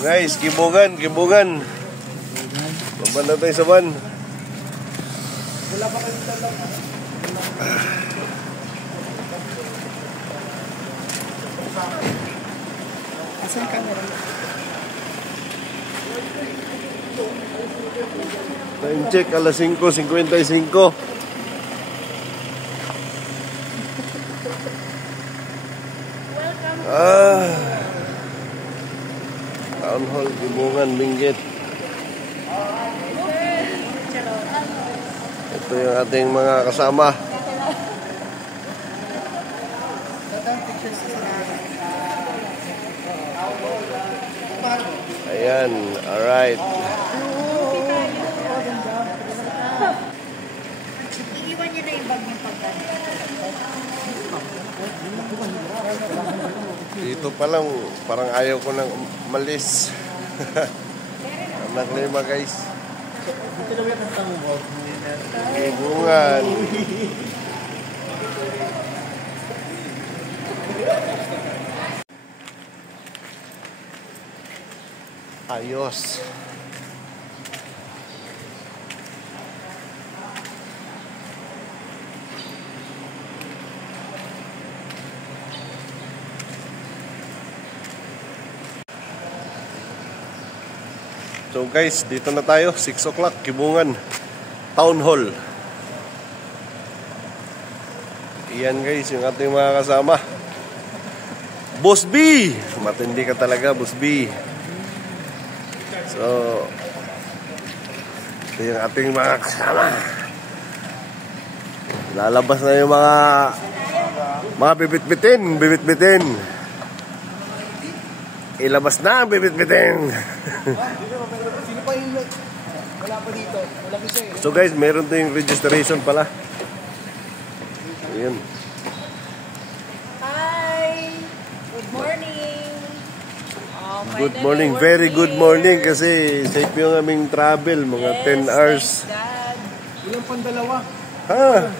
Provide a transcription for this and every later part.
Guys, Kibungan. Baban na tayo sa van. Wala ba kayo dalaw? Asan camera? Time check, alas 5:55. Town Hall, Kibungan, Benguet. Ito yung ating mga kasama. Ayan, alright. Iiwan niyo na yung bag ng pagkain. Dito pa lang, parang ayaw ko nang umalis. Anak lima guys. Kibungan. Ayos. So guys, dito na tayo, 6 o'clock, Kibungan, Town Hall. Iyan guys, yung ating mga kasama. Boss B! Matindi ka talaga, Boss B. So, ito yung ating mga kasama. Lalabas na yung mga bibit-bitin. Ilabas na ang bibit-bitin. Sino pa yung wala pa dito? Wala isa eh. So guys, meron tayong registration pala. Ayun. Hi! Good morning! Good morning, very good morning kasi safe yung aming travel, mga 10 hours. Ilang pandalawa? Ha?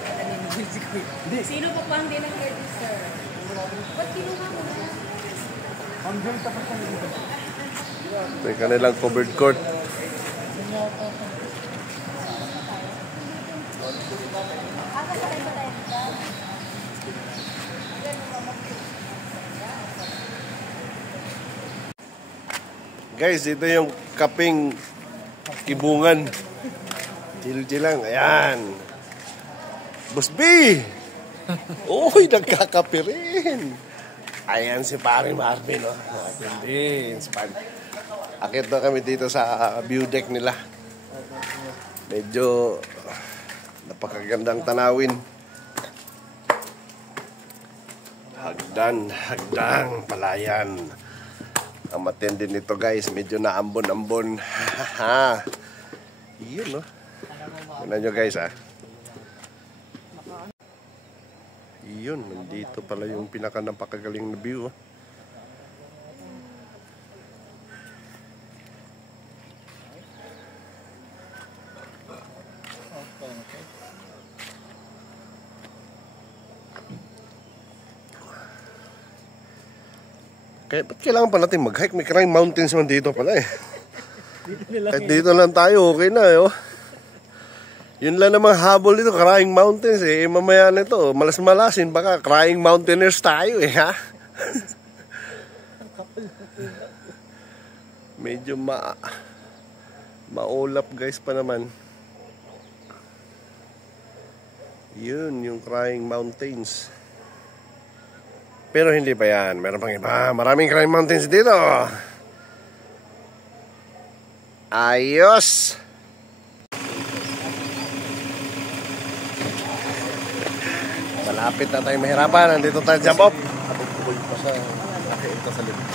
Sino pa pang din ang register? Ba't kinuha mo na? Hanggang tapos na dito. Ito yung kanilang covered court. Guys, ito yung kaping Kibungan. Chill lang. Ayan. Boss B! Uy, nagkakape rin. Ayan si paring Marvin. Oh. Marvin. Akit na kami dito sa view deck nila. Medyo napakagandang tanawin. Hagdan, palayan. Ang matindi nito guys, medyo naambon-ambon. Yun no. Tignan nyo guys ha. Yun, nandito pala yung napakagaling na view. Kaya ba't kailangan pa natin mag-hike? May Crying Mountains man dito pala eh. Kahit dito lang tayo, okay na eh. Oh. Yun lang namang habol dito, Crying Mountains eh. Mamaya na ito, malas-malasin, baka Crying Mountaineers tayo eh ha. Medyo maulap guys pa naman. Yun, yung Crying Mountains. Pero hindi pa yan. Meron pang iba. Maraming Crying Mountains dito. Ayos! Malapit na tayong mahirapan. Nandito tayo jump off. Abog-bugol pa sa nakaita sa libid.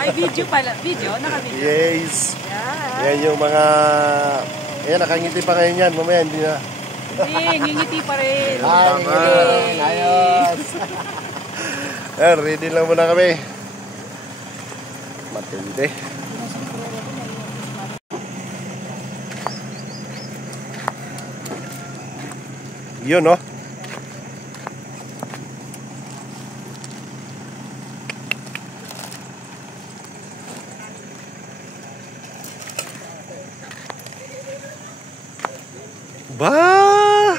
Ay, video pala. Video? Naka-video? Yes! Yeah. Yan yung mga... Ayan, nakangiti pa ngayon yan. Mamaya hindi na. Ngingiti pa rin. Ayos! Ready lang muna kami. Matindi. Yun, no? Ba!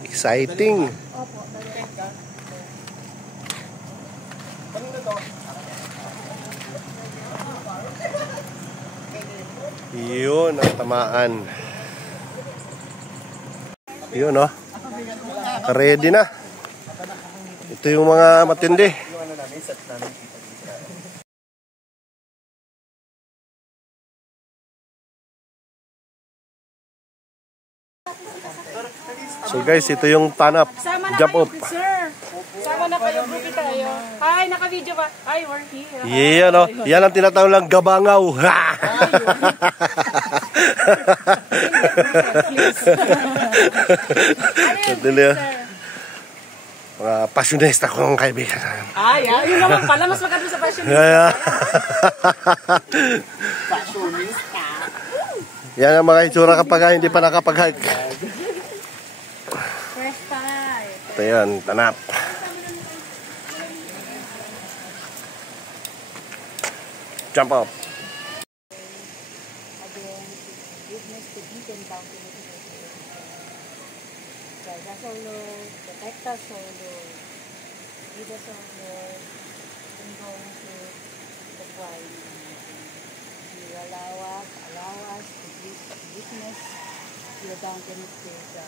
Exciting. Yun ang tamaan. Yun, oh. Ready na. Ito yung mga matindi. So guys, ito yung tanap. Jump up. Sir. Sama na kayo, groupie tayo. Hi, naka-video ba? Hi, we're here. Yeah, no. Yan ang tinatawag lang gabangaw. Mga passionista ko ng kaibigan. Ay, yun naman pala. Mas maganda sa passionista. Passionista. Yan ang mga itsura kapag hindi pa nakapag-hike. First time. Ito yan, tanap. Jump up. Again, goodness to beacon down to the Guarda solo, protecta solo, vida solo, and going to the prime. You allow us to witness the downtown stage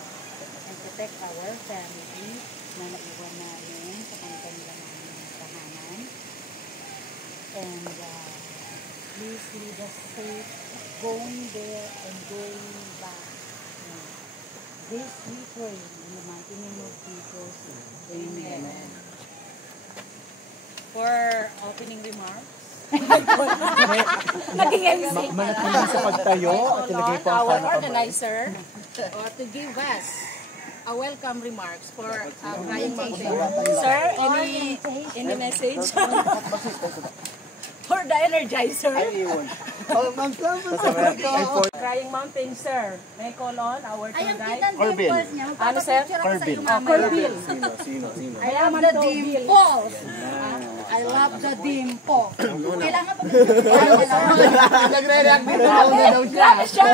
and protect our family na naiwan namin sa kanilang tahanan. And please lead us safe going there and going back. This we pray in the mighty name of Jesus. Amen. For opening remarks, naging MC. Manatili sa pagtayo at ilagay po ang Our sana organizer or to give us a welcome remarks for Crying Mountain. Sir, any message? For the Energizer. Crying Mountain, sir. May call on our tour guide. Corbin. Ano, sir? Corbin. Corbin. Sino? I love the dimples. I love the dimples. Kailangan pa Nagre-react dito daw siya. Grabe siya.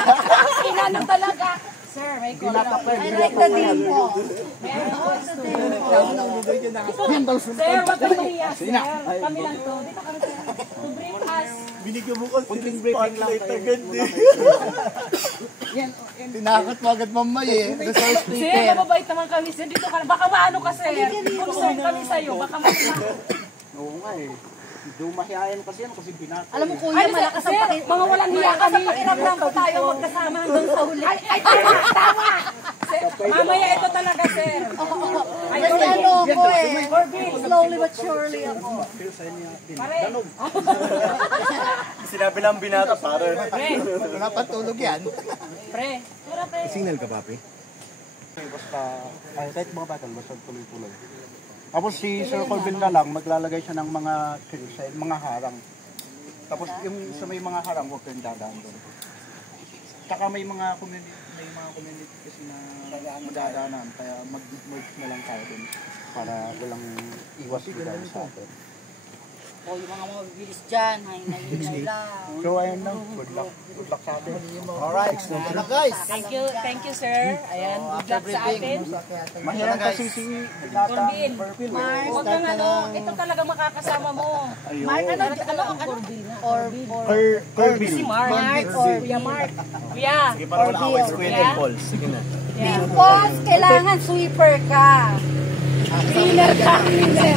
Inano talaga. Sir, may call on. I like the dimples. Sir, wag kang mahiya, sir. Kami lang to. Dito kami, sir. To brief us. Binigyan mo ko kunting briefing lang tayo. Tinakot mo agad mamay eh. Resource Sir, speaker. mababait naman kami, sir. Dito ka na. Baka maano ka, sir. Concern kami sa'yo. Baka maano. Oo nga eh. Dumahiyayan kasi yan kasi binata. Alam mo, kuya, malakas ang pakit. Mga walang hiya kami. Iramdam ko tayo magkasama hanggang sa huli. Ay, tama! Sir, mamaya ito talaga, sir. Ay, ano ako eh. Slowly but surely ako. Pare. Sinabi ng binata pare. Pre. Napatulog yan. Pre. Pura, pre. Signal ka, papi? Basta, kahit mga batang, basta tuloy-tuloy. Tapos si Sir Corbin na lang, maglalagay siya ng mga harang. Tapos yung sa may mga harang, huwag kayong dadaan doon. Tsaka may mga community kasi na madadaanan, kaya mag-merge na lang tayo doon para walang iwas dahil sa atin. O, yung mga mabibilis dyan, hinay lang. So ayun lang, good luck sa atin. Alright, na guys. Thank you, sir. Ayan, good luck sa atin. Mahirap kasi si Corbin. Huwag kang ano, ito talaga makakasama mo. Mark, ano ang Corbin? Corbin. Si Mark. Kuya Mark. Kuya. Sige, para wala away sa Kuya Dimples. Sige na. Dimples, kailangan sweeper ka. Cleaner ka, cleaner.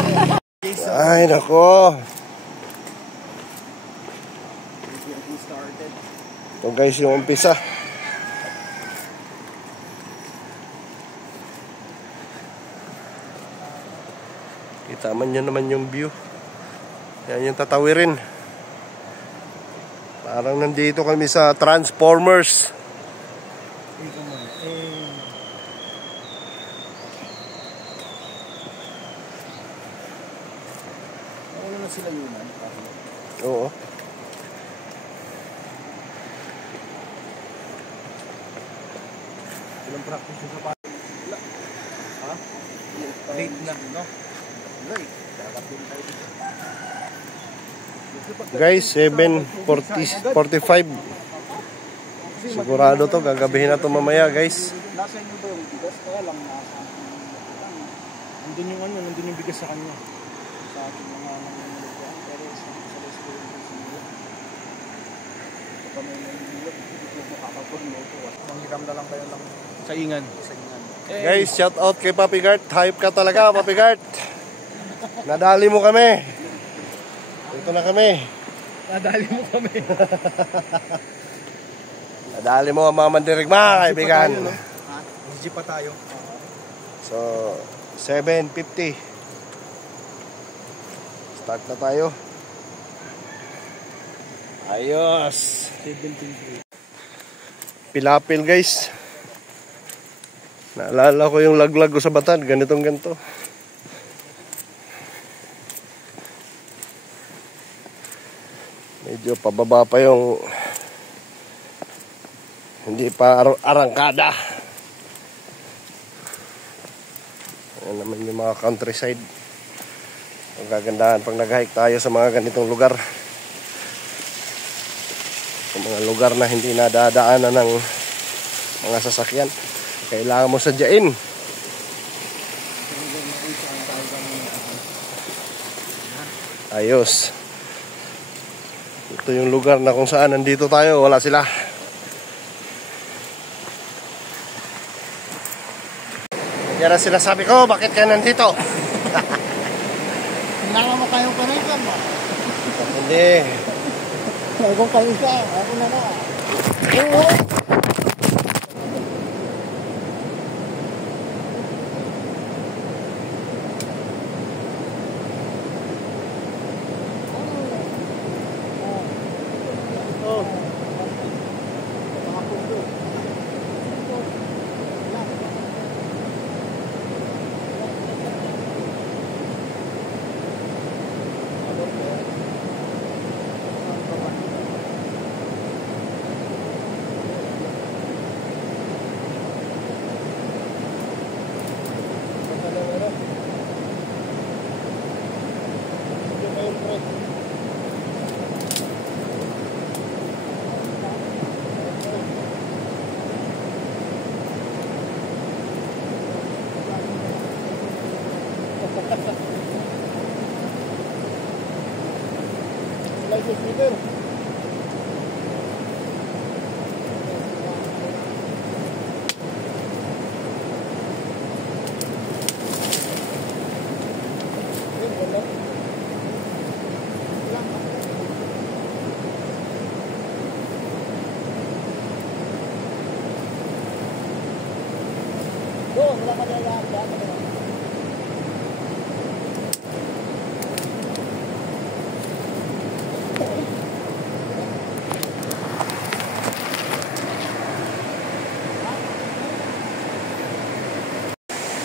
Ay, nako. Ito guys, yung umpisa. Kita man nyo naman yung view. Yan yung tatawirin. Parang nandito kami sa Transformers. Ano na sila yun? Oo. Ilang practice sa pati? Ha? Late na, no? Late. Guys, 7:45. Sigurado to, gagabihin na to mamaya guys. Nasa inyo ba yung bigas? Kaya lang nasa Nandun yung ano, nandun yung bigas sa kanya. sa ating mga nangyayari. Pero sa resto yung sinilo. Kapag may nangyayari, hindi ko makakapon mo. Manghiram na lang kayo lang Sa ingan. sa ingan. Guys, shout out kay Papi Gart. Hype ka talaga, Papi Gart. Nadali mo kami. Dito na kami. Nadali mo kami. Nadali mo ang mga mandirigma, kaibigan. Jeep pa tayo. So, 7:50. Start na tayo. Ayos. 7.3. Pilapil guys. Naalala ko yung laglag ko sa Batan. Ganitong ganito. Medyo pababa pa yung hindi pa arangkada. Ayan naman yung mga countryside. Ang gagandahan pag nag-hike tayo sa mga ganitong lugar. Sa mga lugar na hindi nadadaanan ng mga sasakyan. Kailangan mo sadyain. Ayos. Ito yung lugar na kung saan nandito tayo, wala sila. Yan ang sinasabi ko, bakit ka nandito? Nala mo kayong panikan mo? Hindi. Ako kayo siya, ako na na. Oo.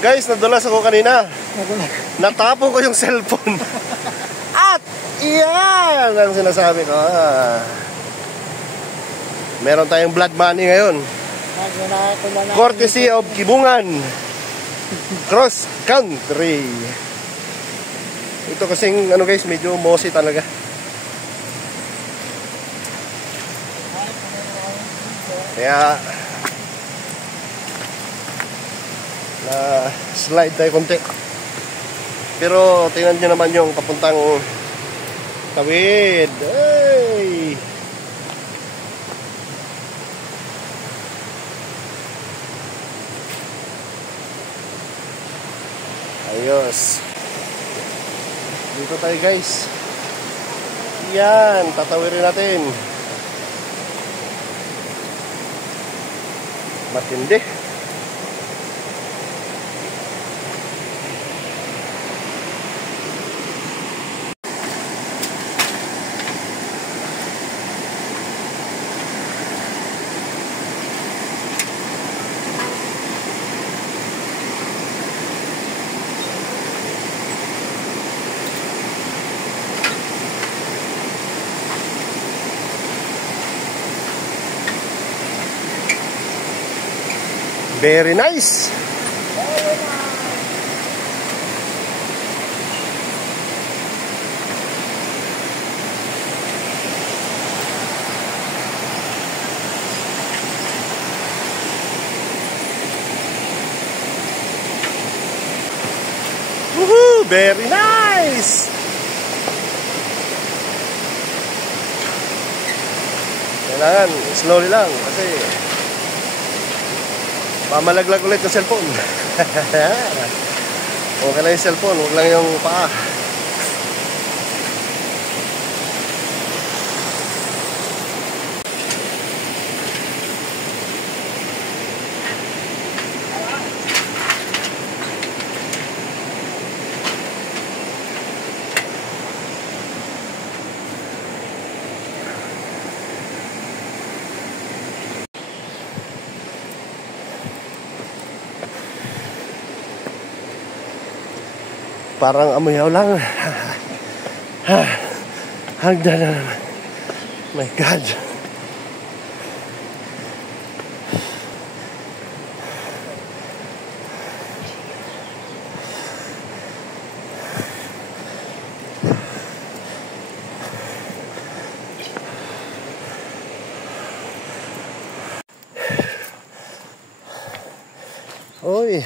Guys, nadulas ako kanina. Natapon ko yung cellphone. At iyan ang sinasabi ko. Meron tayong blood money ngayon. Courtesy of Kibungan Cross Country. Ito kasing ano guys, medyo mossy talaga. Kaya na slide tayo konti. Pero tingnan nyo naman yung papuntang tawid. Hey! Ayos. Dito tayo guys. Yan, tatawirin natin. Matindi. Very nice. Woohoo! Very nice! Kailangan, slowly lang kasi pamalaglag ulit yung cellphone. Okay lang yung cellphone, huwag lang yung paa. Parang amoyaw lang. Hagdan na naman. My God. Oy.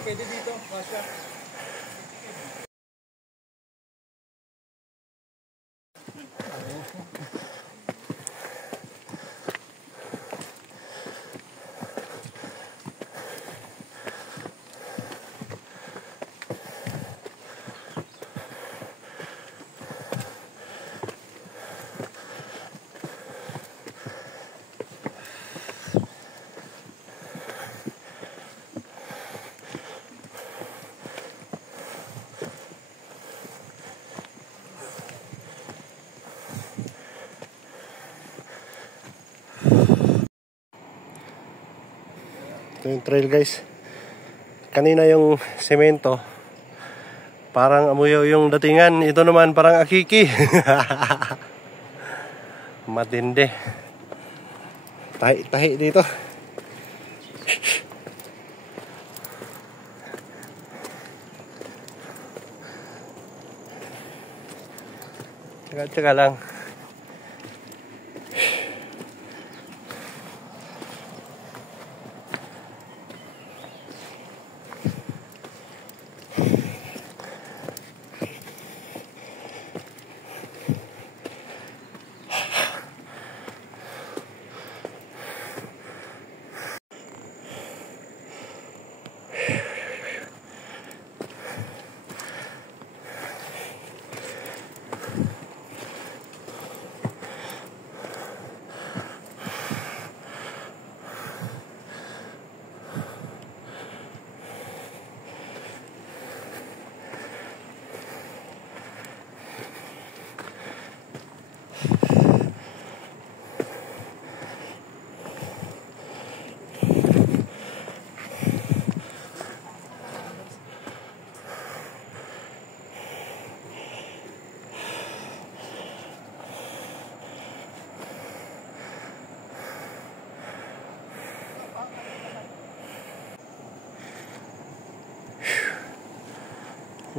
Pwede dito, Rasha. Ito yung trail guys. Kanina yung semento parang amuyaw yung datingan. Ito naman parang akiki. Matindi. Tahi dito. Tsaka lang.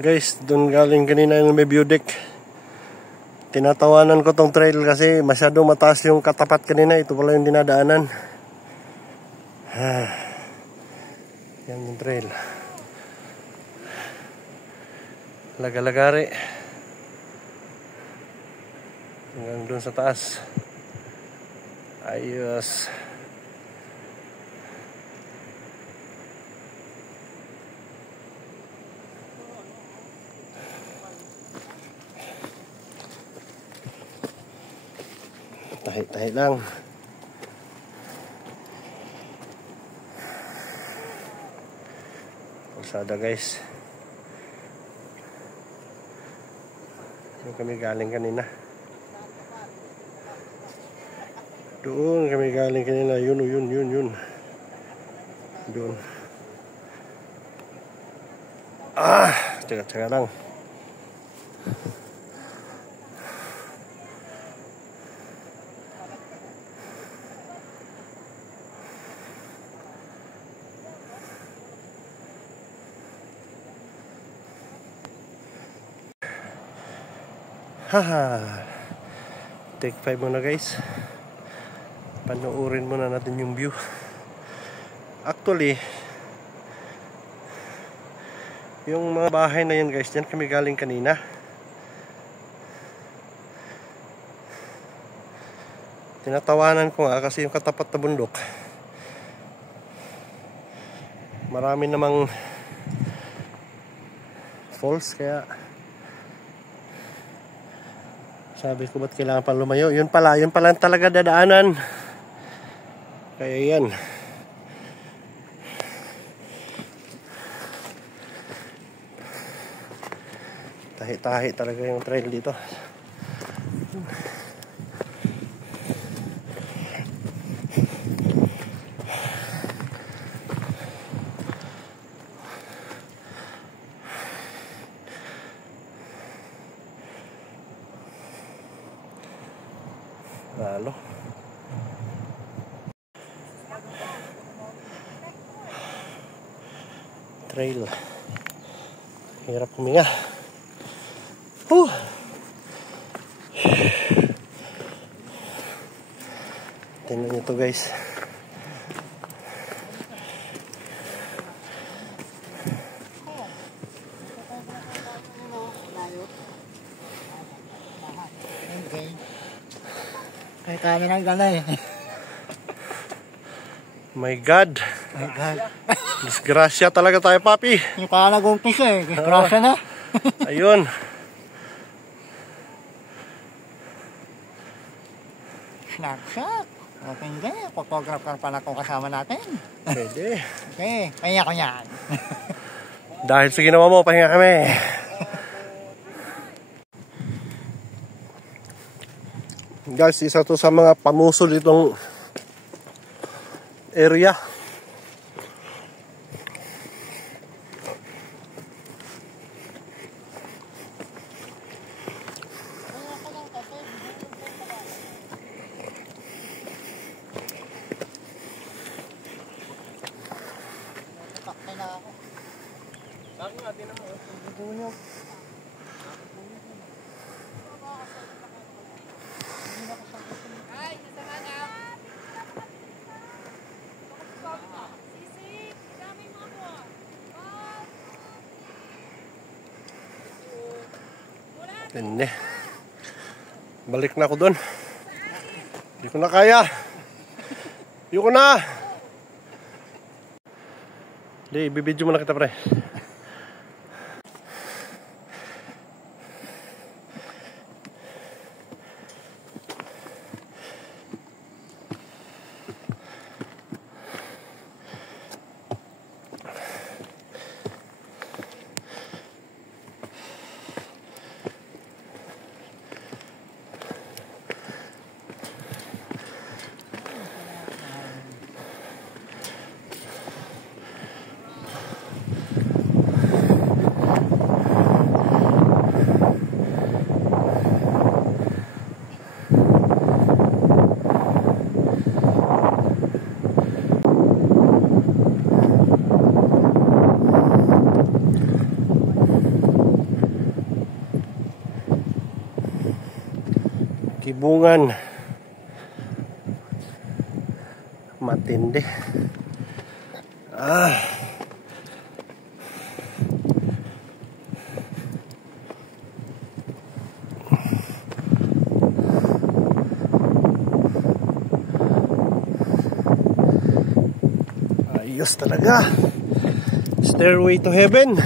Guys, doon galing kanina yung may view deck. Tinatawanan ko tong trail kasi masyadong mataas yung katapat kanina. Ito pala yung dinadaanan. Yan yung trail. Lagalagari. Hanggang doon sa taas. Ayos. Tahi-tahi lang. Pasada guys. Doon kami galing kanina. Doon kami galing kanina. Yun. Doon. Teka lang. Haha. Take 5 muna guys. Panoorin muna natin yung view. Actually, yung mga bahay na yun guys, dyan kami galing kanina. Tinatawanan ko nga kasi yung katapat na bundok, marami namang falls, kaya sabi ko ba't kailangan pa lumayo. Yun pala talaga dadaanan. Kaya yan. Tahi-tahi talaga yung trail dito. Lalo. Trail. Hirap huminga. Tingnan nyo to guys. Kaya kami nang ganay. My God. My God. Disgrasya talaga tayo, papi. Yung kaya nag-umpisa eh. Disgrasya na. Ayun. Snapshot. Okay, hindi. Photographer pala kung kasama natin. Pwede. Okay, pahinga ko yan. Dahil sa ginawa mo, pahinga kami. Guys, isa to sa mga pamuso ditong area. Hindi. Balik na ako doon. Hindi ko na kaya. Ayoko na. Hindi, ibibidyo mo na kita, pre. Kibungan. Matindi. Ayos talaga. Stairway to heaven.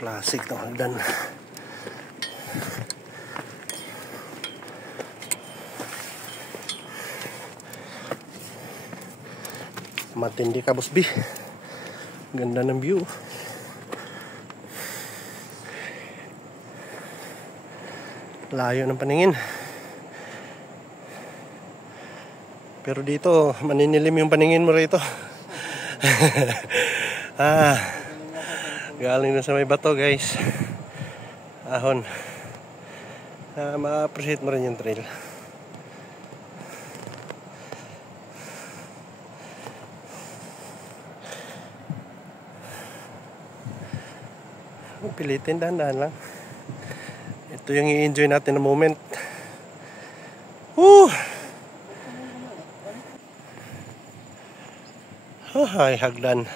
Classic na hagdan. Matindi ka, Boss B. Ganda ng view. Layo ng paningin. Pero dito, maninilim yung paningin mo rito. Galing na sa may bato, guys. Ahon. Ma-appreciate mo rin yung trail. Pilitin, dahan-dahan lang. Ito yung i-enjoy natin na moment. Woo! Ay, hagdan.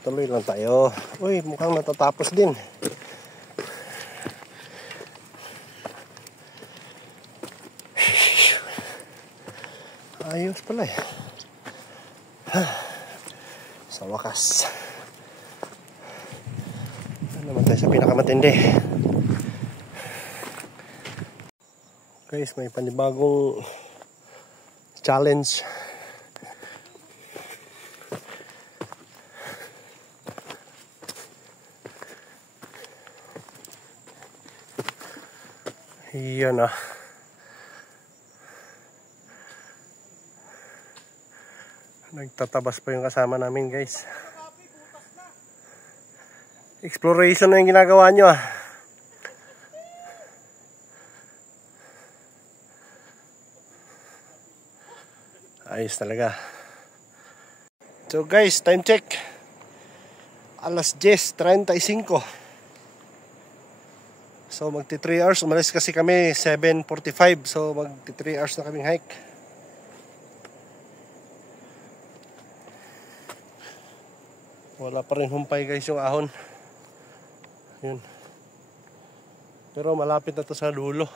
Tuloy lang tayo. Uy, mukhang natatapos din. Ayos pala eh. Sa wakas. Ano naman tayo sa pinakamatindi. Guys, may panibagong challenge. Yan ah. Nagtatabas pa yung kasama namin, guys. Exploration na yung ginagawa nyo ah. Ayos talaga. So guys, time check. Alas 10:35. So magti 3 hours. Umalis kasi kami 7:45. So magti 3 hours na kaming hike. Wala pa rin humpay, guys, yung ahon. Yun. Pero malapit na to sa dulo.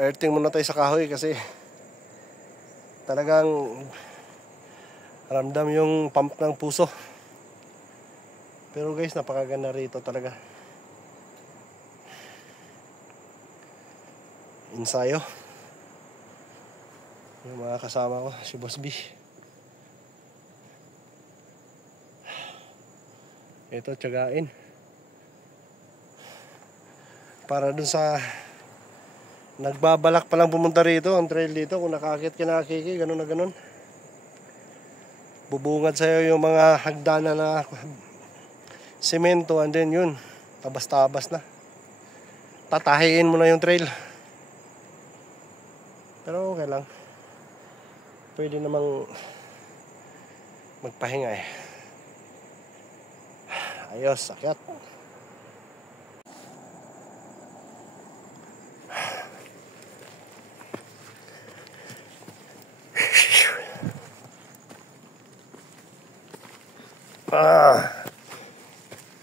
Earthing muna tayo sa kahoy kasi talagang ramdam yung pump ng puso. Pero guys, napakaganda rito talaga. Ensayo. Yung mga kasama ko, si Boss B. Ito, tiyagain. Para dun sa nagbabalak palang pumunta rito, ang trail dito, kung nakakit ka nakakiki, ganun na ganun. Bubungad sa'yo yung mga hagdanan na semento, and then yun, tabas-tabas na. Tatahiin mo na yung trail. Pero okay lang. Pwede namang magpahinga eh. Ayos, akyat.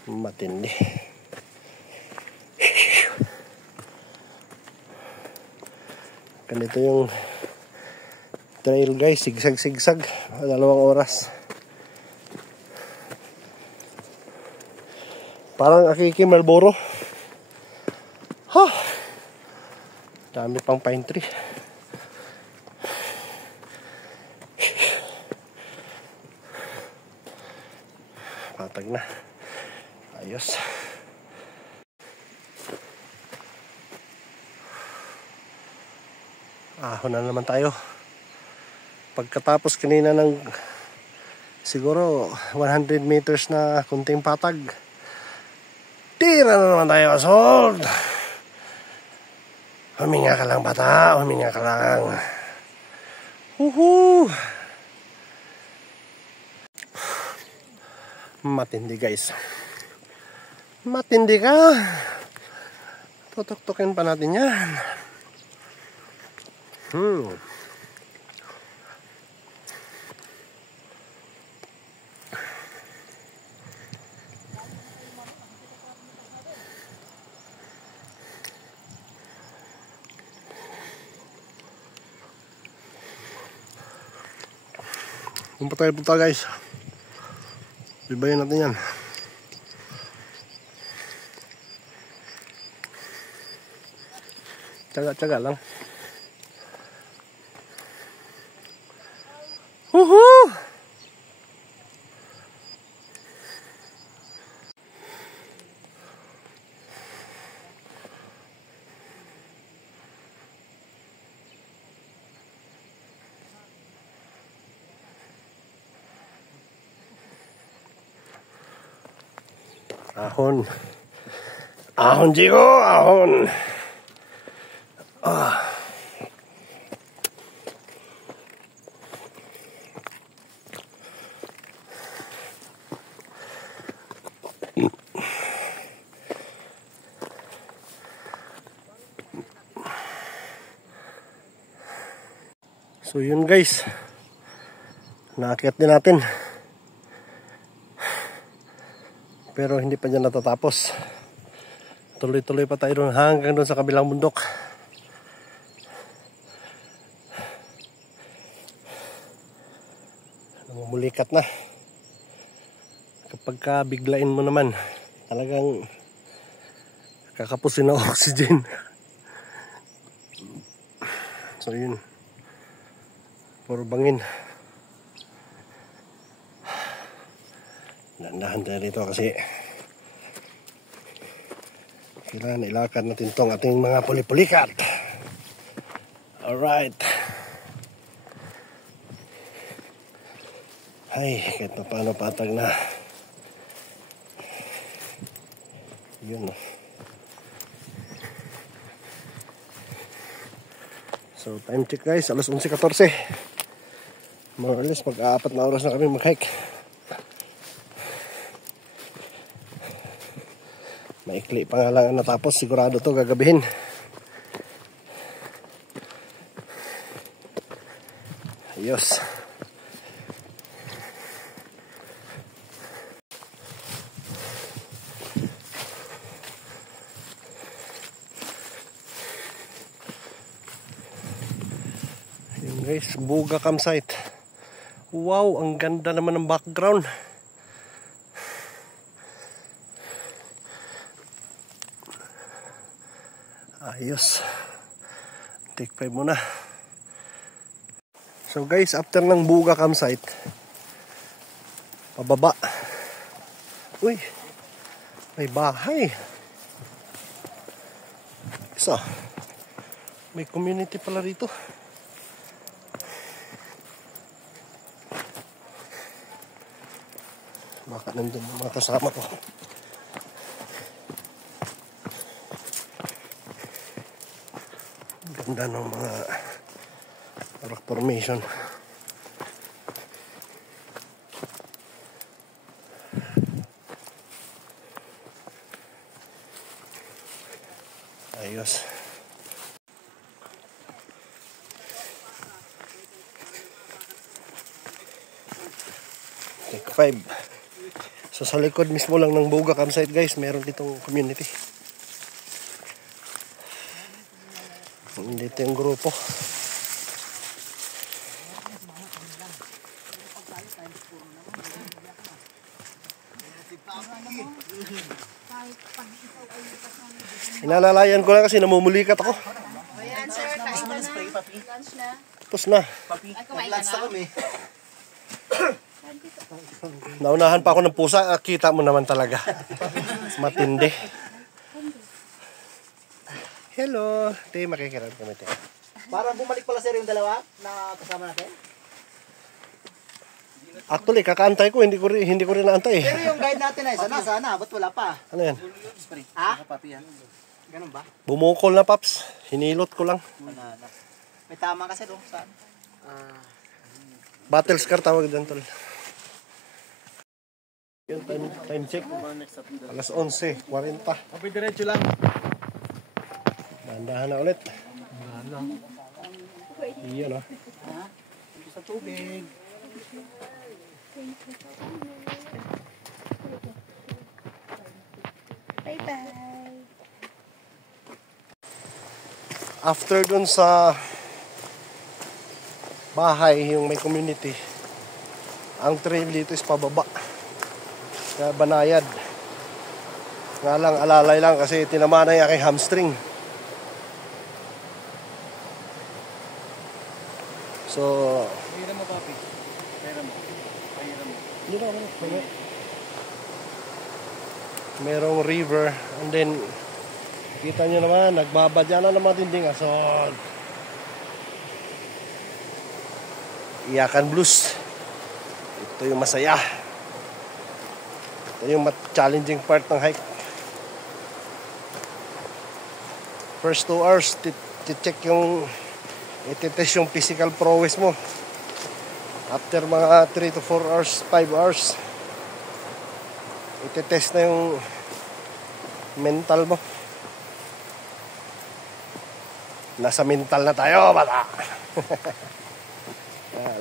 Matindi. Ganito yung trail, guys, sigsag-sigsag, 2 oras. Parang Akiki Marlboro. Dami pang pine tree. Patag na. Ayos. Ahon na naman tayo. Pagkatapos kanina ng siguro 100 meters na kunting patag, tira na naman tayo, assault. Huminga ka lang, bata. Huminga ka lang. Woohoo! Matindi, guys. Matindi ka. Tutok-tokin pa natin yan. Kung pa tayo punta, guys, bibayin natin yan. Tsaga-tsaga lang. Woohoo! Ahon. Ahon, Jigo! Ahon! Ah. So yun guys. Naakyat din natin. Pero hindi pa dyan natatapos. Tuloy-tuloy pa tayo doon hanggang doon sa kabilang bundok. Namumulikat na. Kapag ka biglain mo naman, talagang kakapusin na oxygen. So yun. Puro bangin. Nandahan tayo dito kasi kailangan ilakad natin tong ating mga pulipulikat. Alright. Ay, kahit na paano patag na. Yun. So, time check guys. Alas 11:14. Mga alas, mag-4 na oras na kami mag-hike. Maikli pa nga lang natapos. Sigurado to gagabihin. Ayos. Ayun guys, Buga campsite. Wow, ang ganda naman ng background. Ayos. Take 5 muna. So guys, after ng Buga campsite, pababa. Uy, may bahay. Isa. May community pala rito. Baka nandun ang mga kasama ko. Ganda ng mga rock formation. Ayos. Take 5. So sa likod mismo lang ng Buga campsite guys, meron ditong community. Dito yung grupo. Inalalayan ko lang kasi namumulikat ako. Ayan sir, kain ka na. Lunch na. Tapos na. Lunch na kami. Naunahan pa ako ng pusa. Kita mo naman talaga. Matindi. Hello. Te, makikiran kami te. Parang bumalik pala sir yung dalawa na kasama natin. Actually, kakaantay ko. Hindi ko rin naantay. Pero yung guide natin ay sana. Ba't wala pa? Ano yan? Ha? Ganun ba? Bumukol na, Paps. Hinilot ko lang. May tama kasi doon. Saan? Battle scar tawag dyan, tol. Yung time check. Alas 11:40. Kapit diretso lang. Dahan na ulit. Iyan o. Sa tubig. Bye-bye. After dun sa bahay, yung may community, ang trail dito is pababa. Kaya banayad. Nga lang, alalay lang kasi tinamaan na yung aking hamstring. So, Pahira mo, papi. Pahira mo. Pahira mo. yun ako. Merong river. And then, kita nyo naman, nagbabadya na naman matinding asod. Iyakan Blues. Ito yung masaya. Ito yung challenging part ng hike. First 2 hours, check yung ititest yung physical prowess mo. After mga 3 to 4 hours, 5 hours, ititest na yung mental mo. Nasa mental na tayo, bata.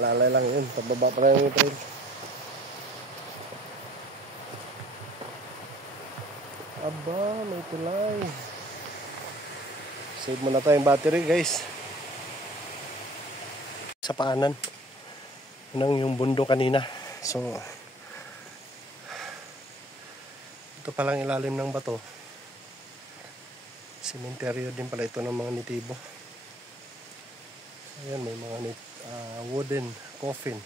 Lalay lang yun. Pababa pa na yung trail. Aba, may tulay. Save muna tayong battery, guys. Sa paanan. Yun yung bundok kanina. So, ito palang ilalim ng bato. Sementeryo din pala ito ng mga nitibo. Ayan, may mga wooden coffin.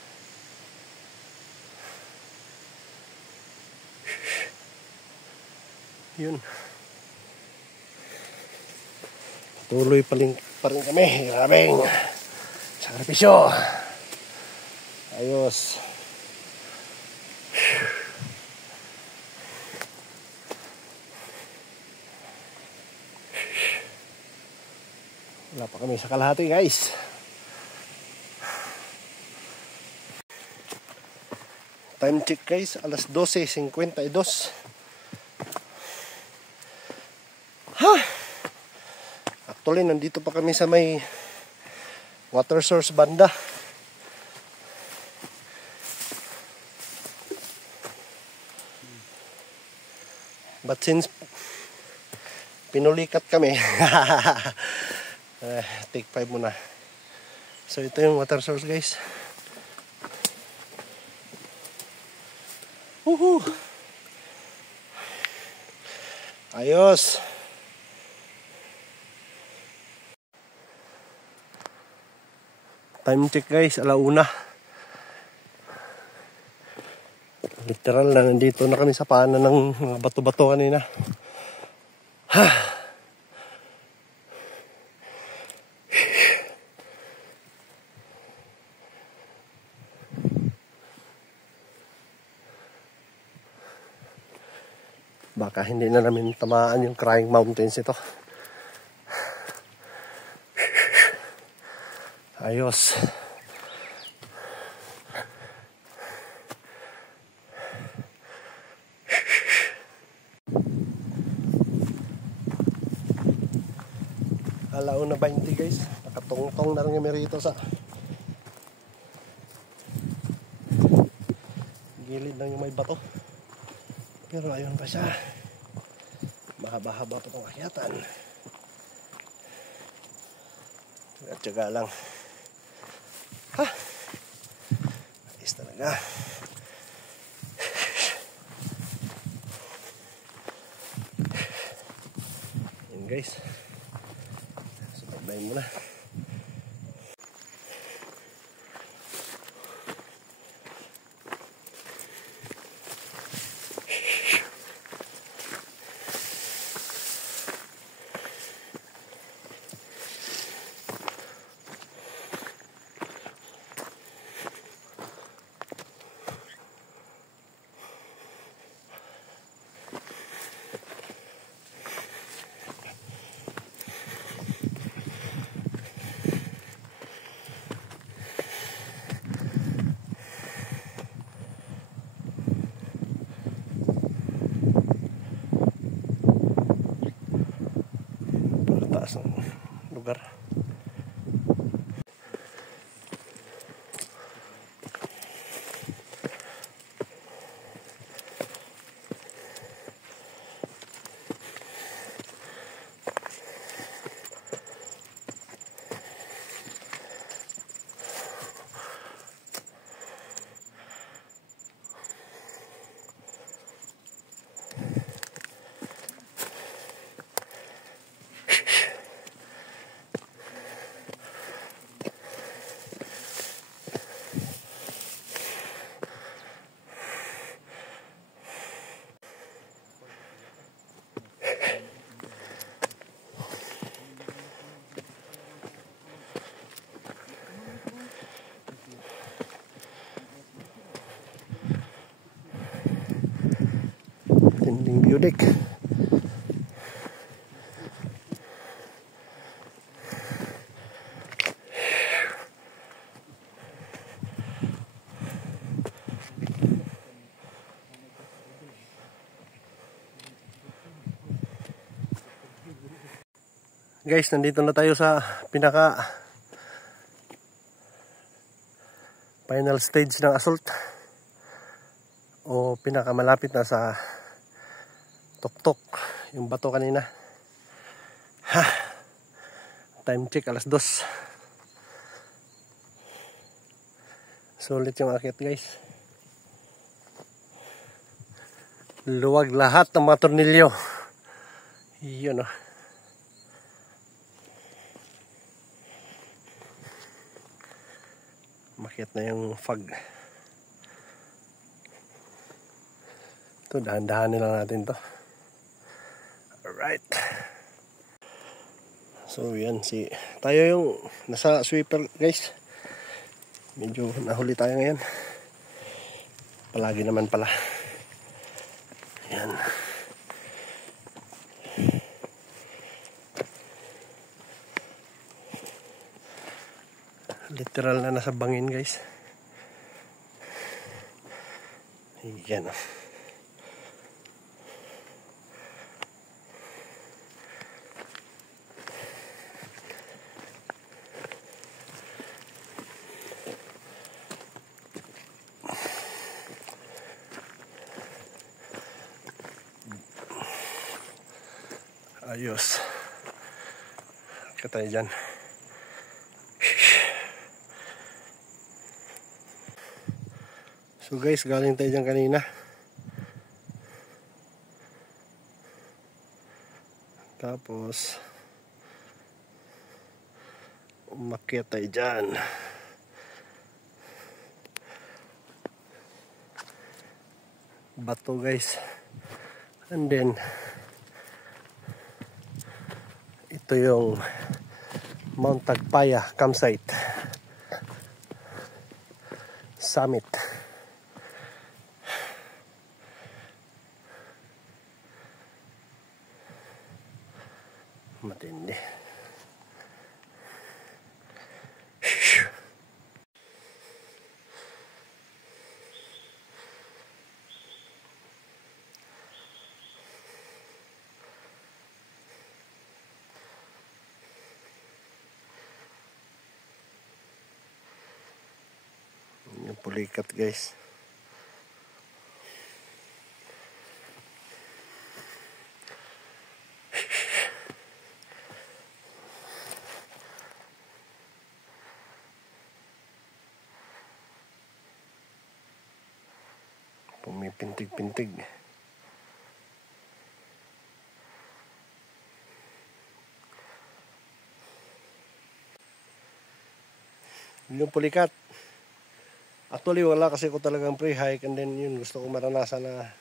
Yun. Tuloy pa rin kami. Grabeng sakripisyo. Ayos. Wala pa kami sa kalahati, guys. Time check, guys. Alas 12:52. Actually, nandito pa kami sa may water source banda. But since pinulikat kami, take 5 muna. So ito yung water source, guys. Woohoo! Ayos. Time check, guys, 1:00. Literal na nandito na kami sa paanan ng mga bato-bato kanina. Baka hindi na namin tamaan yung Crying Mountains ito. Ayos. Alauna 20, guys. Nakatungtong na rin kami rito sa gilid lang yung may bato. Pero ayun pa siya. Mahaba-haba pa itong akyatan. Tsaga lang. Ayos talaga. Yun, guys. Subaybayin mo na. unique. Guys, nandito na tayo sa pinaka final stage ng assault o pinaka malapit na sa tuktok yung bato kanina. Time check alas 2. Sulit yung akit, guys. Luwag lahat ng mga tornilyo. Yun, oh. Makit na yung fog. Ito, dahan-dahanin lang natin to. Alright. So yan, tayo yung nasa sweeper, guys. Medyo nahuli tayo ngayon. Palagi naman pala. Yan. Literal na nasa bangin, guys. Yan. Ayos. Katay dyan. So guys, galing tayo dyan kanina. Tapos umakyat tayo dyan. Bato, guys. And then ito yung Mount Tagpaya campsite summit. Matindi. Yung pulikat, guys. Pumipintig-pintig. Yung pulikat. Actually wala kasi ko talagang pre-hike, and then yun gusto ko maranasan na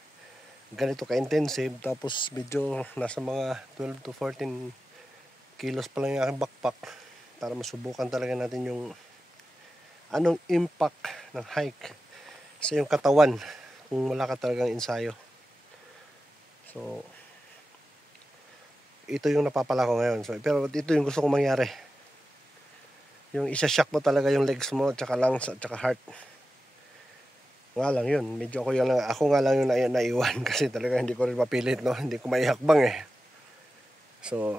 ganito ka-intensive, tapos medyo nasa mga 12 to 14 kilos pa lang yung aking backpack para masubukan talaga natin yung anong impact ng hike sa yung katawan kung wala ka talagang ensayo. So ito yung napapala ko ngayon. So, pero ito yung gusto kong mangyari, yung isa-shock mo talaga yung legs mo, tsaka lungs, at tsaka heart. Nga lang yun, medyo ako nga lang yung naiwan kasi talaga hindi ko rin mapilit, no? Hindi ko maihakbang eh. So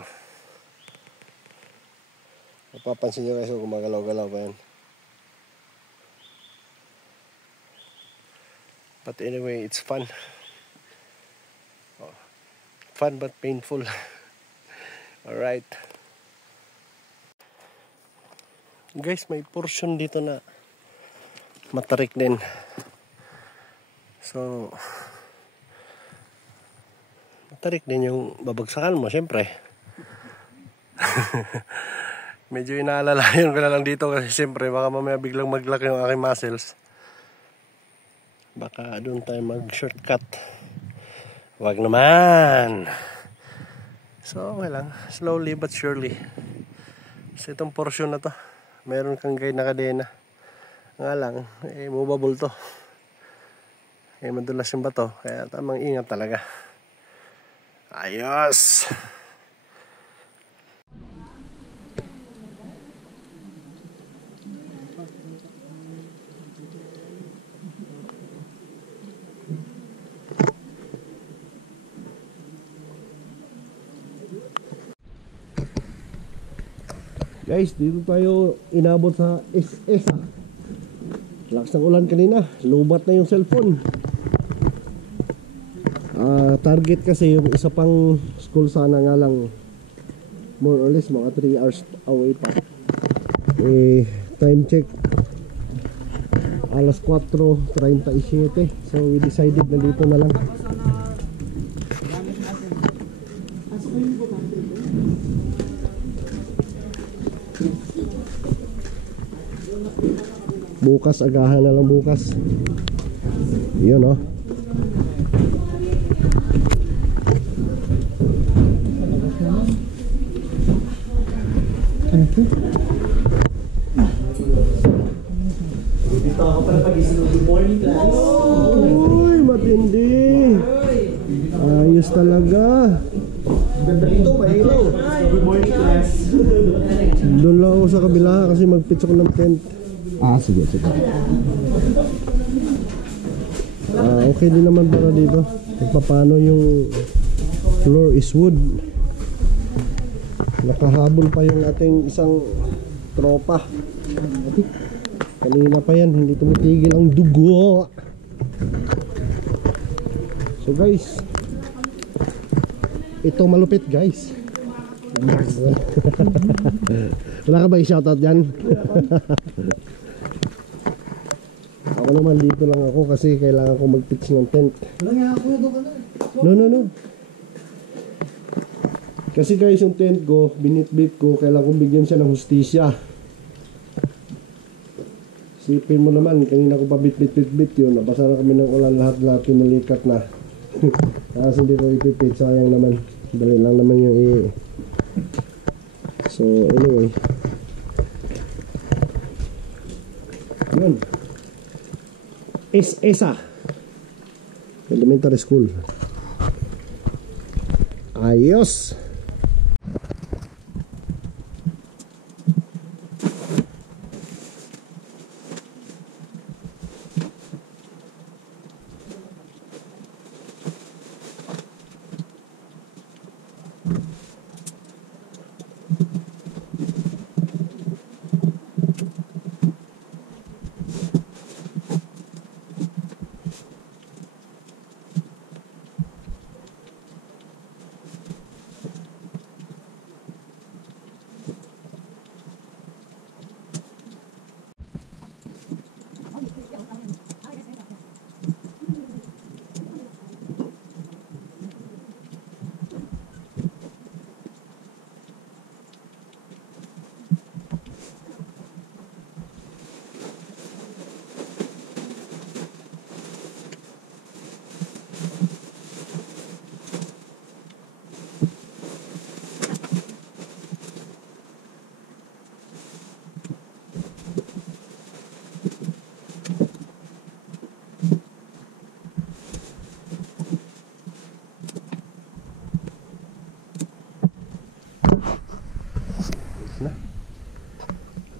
mapapansin nyo guys, gumagalaw-galaw pa yan. But anyway, it's fun. Fun but painful. Alright. Guys, may portion dito na matarik din. So matarik din yung babagsakan mo, syempre. Medyo inaalalayan ko na lang dito kasi syempre baka mamaya biglang maglaki yung aking muscles. Baka doon tayo mag-shortcut. Wag naman. So okay lang, slowly but surely. So itong portion na to, meron kang guide na kadena. Nga lang, movable to. Madulas yung bato, kaya tamang ingat talaga. Ayos. Guys, dito tayo inabot sa SS. Lakas ng ulan kanina, lubat na yung cellphone. Target kasi yung isa pang school, sana nga lang more or less mga 3 hours away pa. Time check alas 4:37. So we decided na dito na lang. Bukas, agahan na lang bukas. Yun, oh. Dito ako para pag-isip. Good morning, class. Uy, matindi. Ayos talaga. Ganda dito, mahilaw. Good morning, class. Doon lang ako sa kabila kasi mag-pitch ako ng tent. Sige. Okay din naman para dito. Paano yung floor is wood. Nakahabol pa yung ating isang tropa. Kanina pa yan, hindi tumitigil ang dugo. So guys, ito malupit guys. Wala ka ba i-shoutout dyan? Ako naman dito lang ako kasi kailangan ko mag-pitch ng tent. Wala nga ako, doon ka na. No. Kasi guys, yung tent ko, binitbit ko, kailangan kong bigyan siya ng hustisya. Sipin mo naman, kanina ko pa bit yun. Nabasa na kami ng ulan, lahat pinalikat na. Kasi hindi ko ipipit, sayang naman. Dali lang naman yung So anyway, yun. ESA Elementary School. Ayos.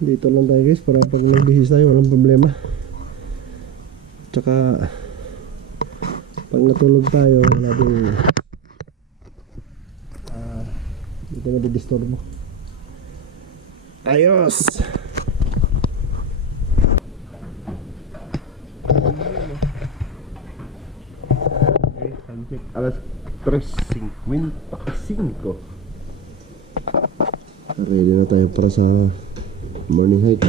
Dito lang tayo guys para pag nagbihis tayo walang problema. Tsaka pag natulog tayo wala ding dito na didisturbo. Ayos. Okay, sunset alas 3:55. Ready na tayo para sa morning hike.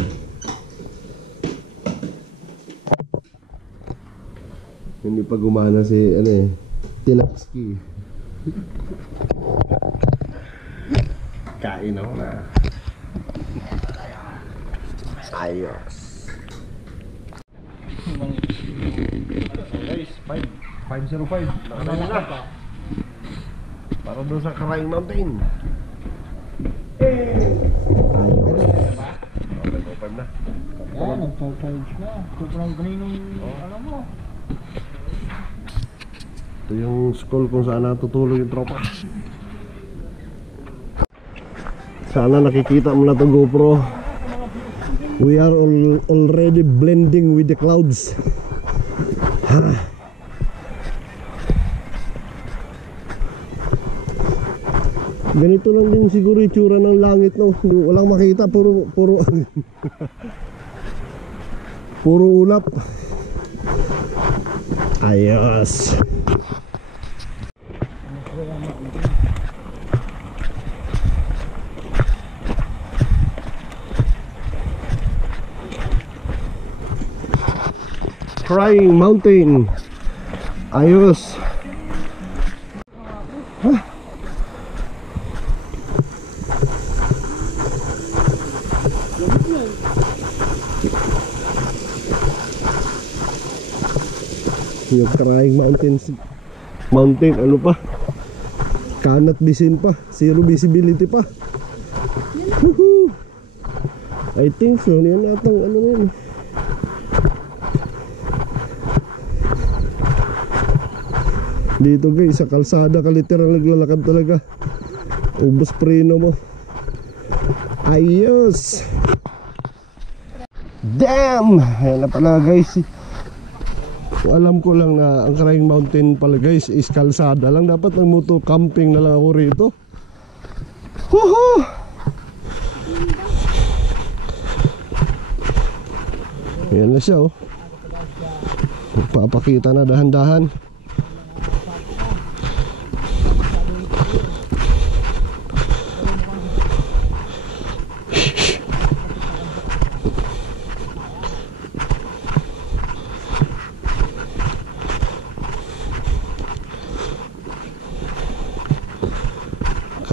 Hindi pa gumana si Tinapski. Kain ako na. Ayos. Guys, 505. Nakalayo na. Para doon sa Karaing Mountain. Open na. Ayan, nagpa-charge na. Sobrang ganinong, ano mo. Ito yung school kung saan natutulog yung tropa. Sana nakikita mo na to GoPro. We are already blending with the clouds. Ganito lang din siguro itsura ng langit, no? Walang makita, puro puro ulap. Ayos. Crying Mountain. Ayos. Yung Crying Mountain, ano pa? Cannot be seen pa. Zero visibility pa. Woohoo! I think so. Yan atang ano na yun. Dito guys, sa kalsada ka literal naglalakad talaga. Ubos preno mo. Ayos! Damn! Ayan na pala guys. Alam ko lang na ang Crying Mountain pala guys is kalsada lang. Dapat ng moto camping na lang ako rito. Woohoo! Ayan na siya oh. Papakita na dahan-dahan.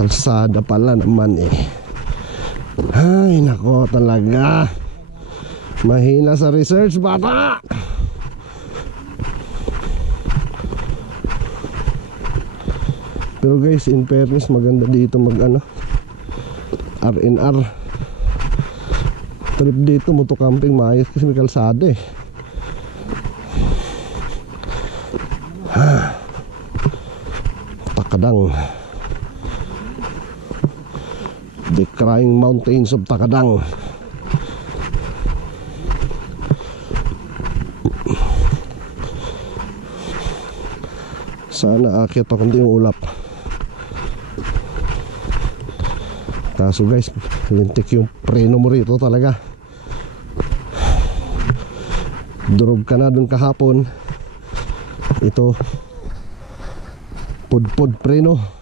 Kalsada pala naman eh. Ay nako talaga. Mahina sa research bata. Pero guys, in fairness maganda dito mag ano, R&R. Trip dito moto camping maayos kasi may kalsada eh. Takadang. The Crying Mountains of Takadang. Sana akyat pa kundi yung ulap. Kaso guys, lintik yung preno mo rito talaga. Durog ka na dun kahapon. Ito pud preno.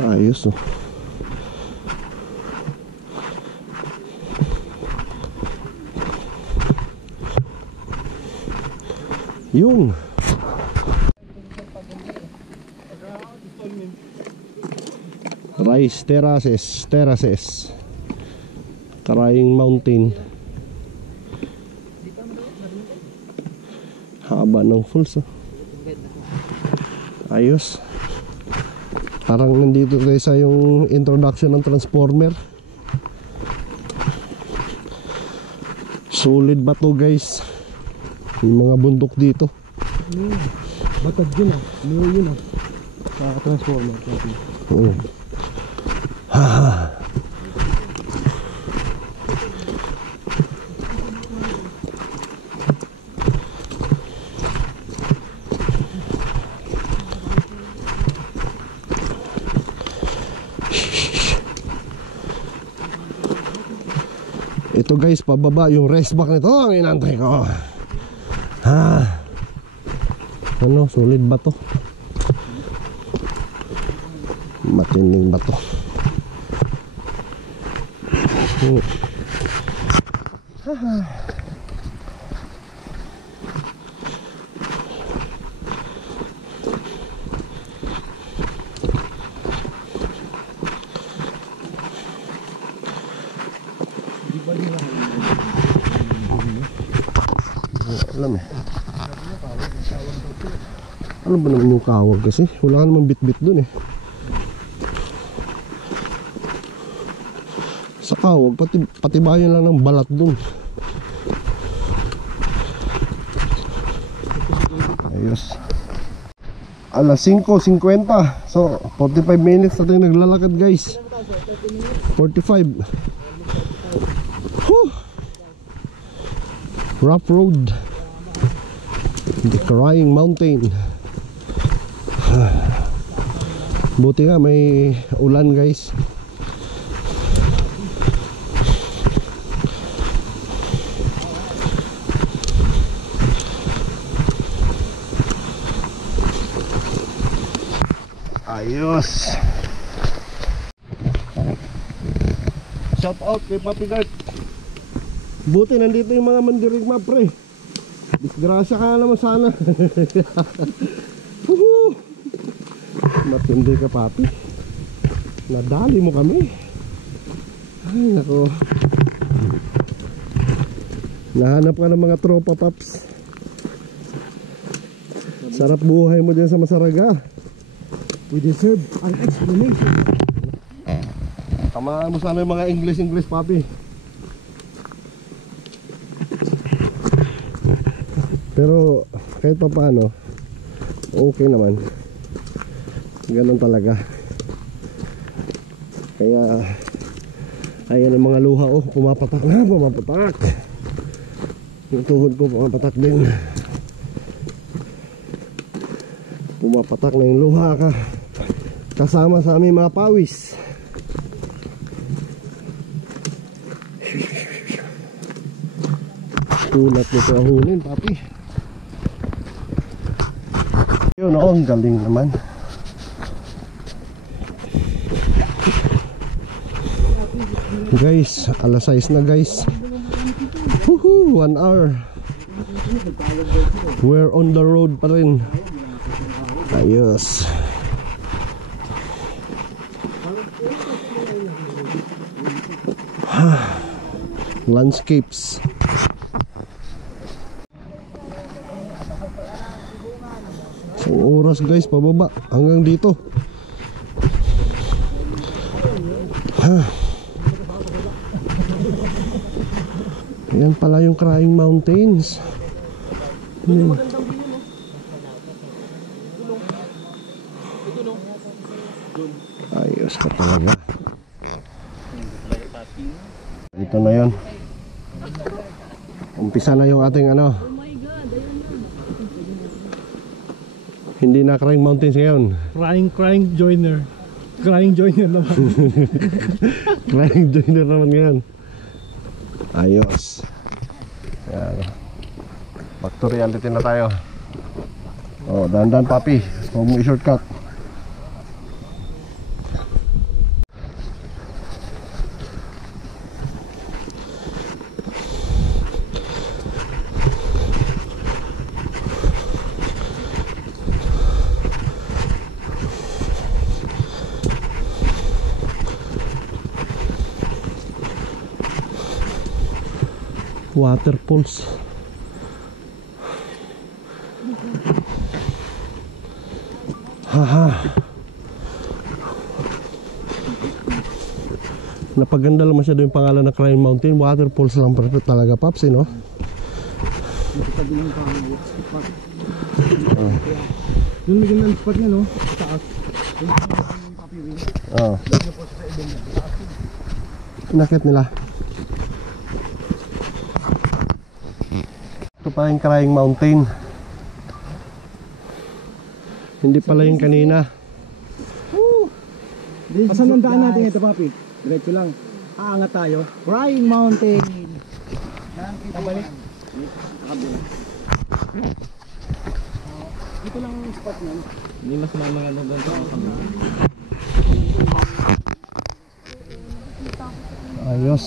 Ayos oh. Yung Rice Terraces Crying Mountain. Haba ng falls oh. Ayos. Parang nandito tayo sa yung introduction ng Transformer. Solid ba to guys? Yung mga bundok dito. Batag yun ah. Neo yun ah. Sa Transformer. Oo. Ito guys, pababa yung rest back nito. Ang inantay ko. Ano, solid ba to? Matinding ba to? Alam eh. Ano ba naman yung kawag kasi? Wala ka namang bit-bit dun eh. Saka huwag patibayan lang ng balat dun. Ayos. Alas 5:50. So 45 minutes na tayong naglalakad guys. 45. Whew. Rough road. The Crying Mountain. Buti nga may ulan guys. Ayos. Shout out kay Papi Gart. Buti nandito yung mga mandirigma pre. Disgrasya ka naman sana. Matindi ka Papi. Nadali mo kami. Ay nako. Nahanap ka ng mga tropa paps. Sarap buhay mo dyan sa Masaraga. We deserve an explanation. Tamaan mo sana yung mga English Papi. Pero kahit pa paano, okay naman. Ganun talaga. Kaya ayan ang mga luha. Oh, pumapatak na, pumapatak. Yung tuhod ko pumapatak din. Pumapatak na yung luha ka. Kasama sa aming mga pawis. Kulat nito ahunin Papi. Yun oh, ang galing naman. Guys, alas 6 na guys. Woohoo, 1 hour. We're on the road pa rin. Ayos. Landscapes. Isang oras guys pababa hanggang dito. Ayan pala yung Crying Mountains. Ayos ka talaga. Ito na yun. Umpisa na yung ating ano. Hindi na Crying Mountains ngayon. Crying joiner. Crying joiner naman. Crying joiner naman ngayon. Ayos. Ayan. Back to reality na tayo. Oh, dahan-dahan Papi. Huwag mo i-shortcut. Waterfalls. Haha. Napaganda lang masyado yung pangalan ng Crying Mountain. Waterfalls lang perfect talaga Paps, no? Yung magandang spot niya, no? Taas. Oh. Inakit nila. Ito pa yung Crying Mountain. Hindi pala yung kanina. Asan ang daan natin ito Papi? Diretso lang. Aangat tayo. Crying Mountain. Pabalik. Ito lang ang spot niyan. Hindi mas may mga ano doon sa kami. Ayos.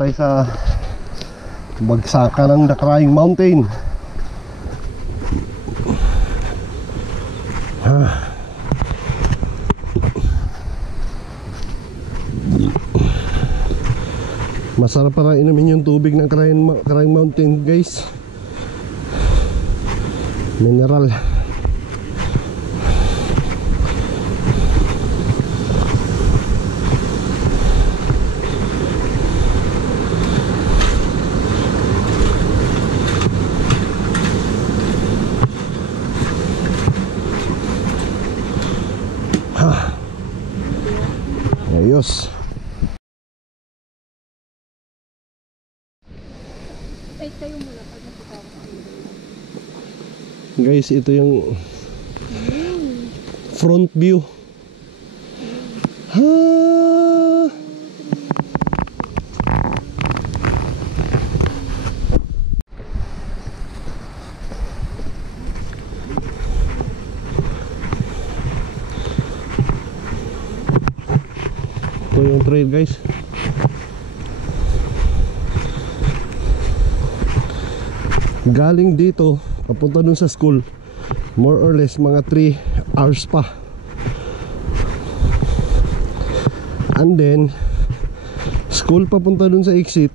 Tayo sa bagsakan ng The Crying Mountain. Masarap para inumin yung tubig ng Crying Mountain, guys. Mineral. Ayos. Guys, ito yung front view. Ha! Ito yung trail, guys. Galing dito papunta dun sa school, more or less mga 3 hours pa. And then school papunta dun sa exit,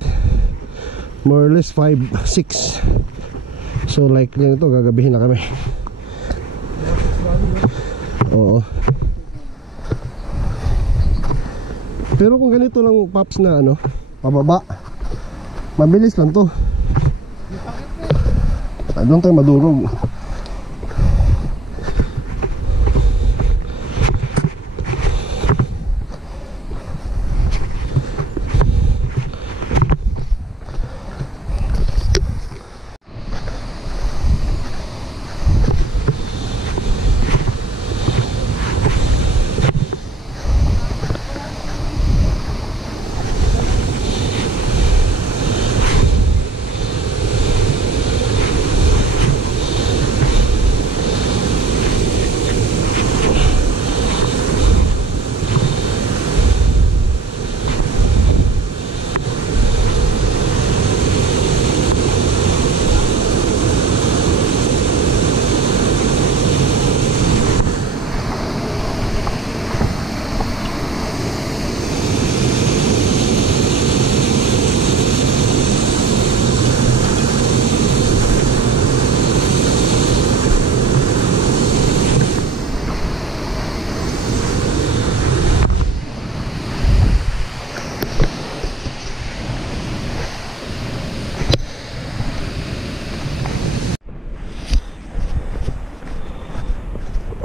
more or less 5, 6. So likely nito gagabihin na kami. Oo. Pero kung ganito lang, Paps, na ano, pababa, mabilis lang to. Doon tayo madurog.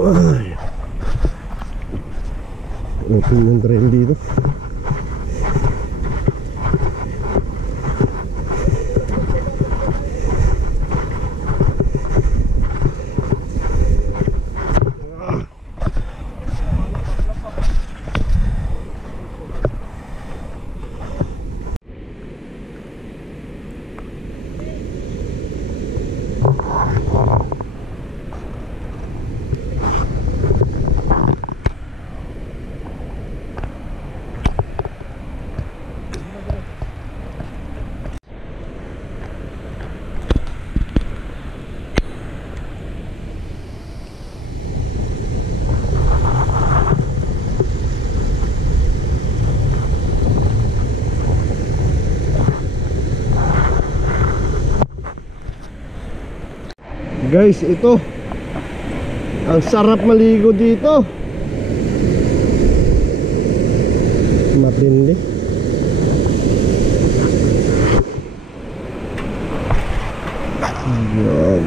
Ay, open yung trail dito. Guys, ito ang sarap maligo dito. Matindi. Wow.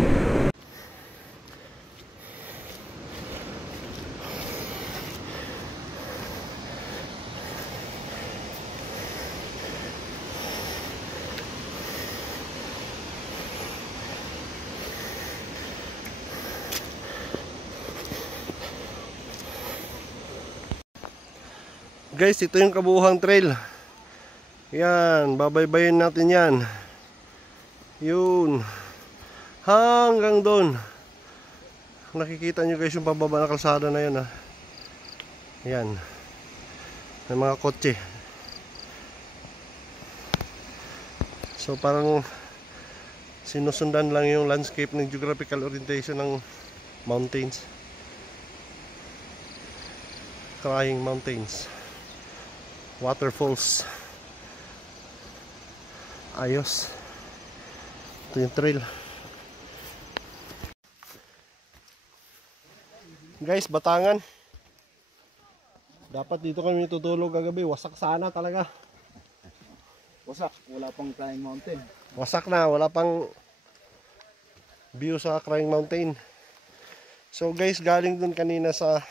Guys, ito yung kabuuhang trail. Yan, babaybayin natin yan. Yun. Hanggang doon. Nakikita nyo guys yung pababa na kalsada na yun, ha. Yan. May mga kotse. So parang sinusundan lang yung landscape ng geographical orientation ng mountains. Crying Mountains. Waterfalls. Ayos. Ito yung trail. Guys, Batangan. Dapat dito kami tutulog kagabi. Wasak sana talaga. Wasak, wala pang Crying Mountain. Wasak na, wala pang view sa Crying Mountain. So guys, galing dun kanina sa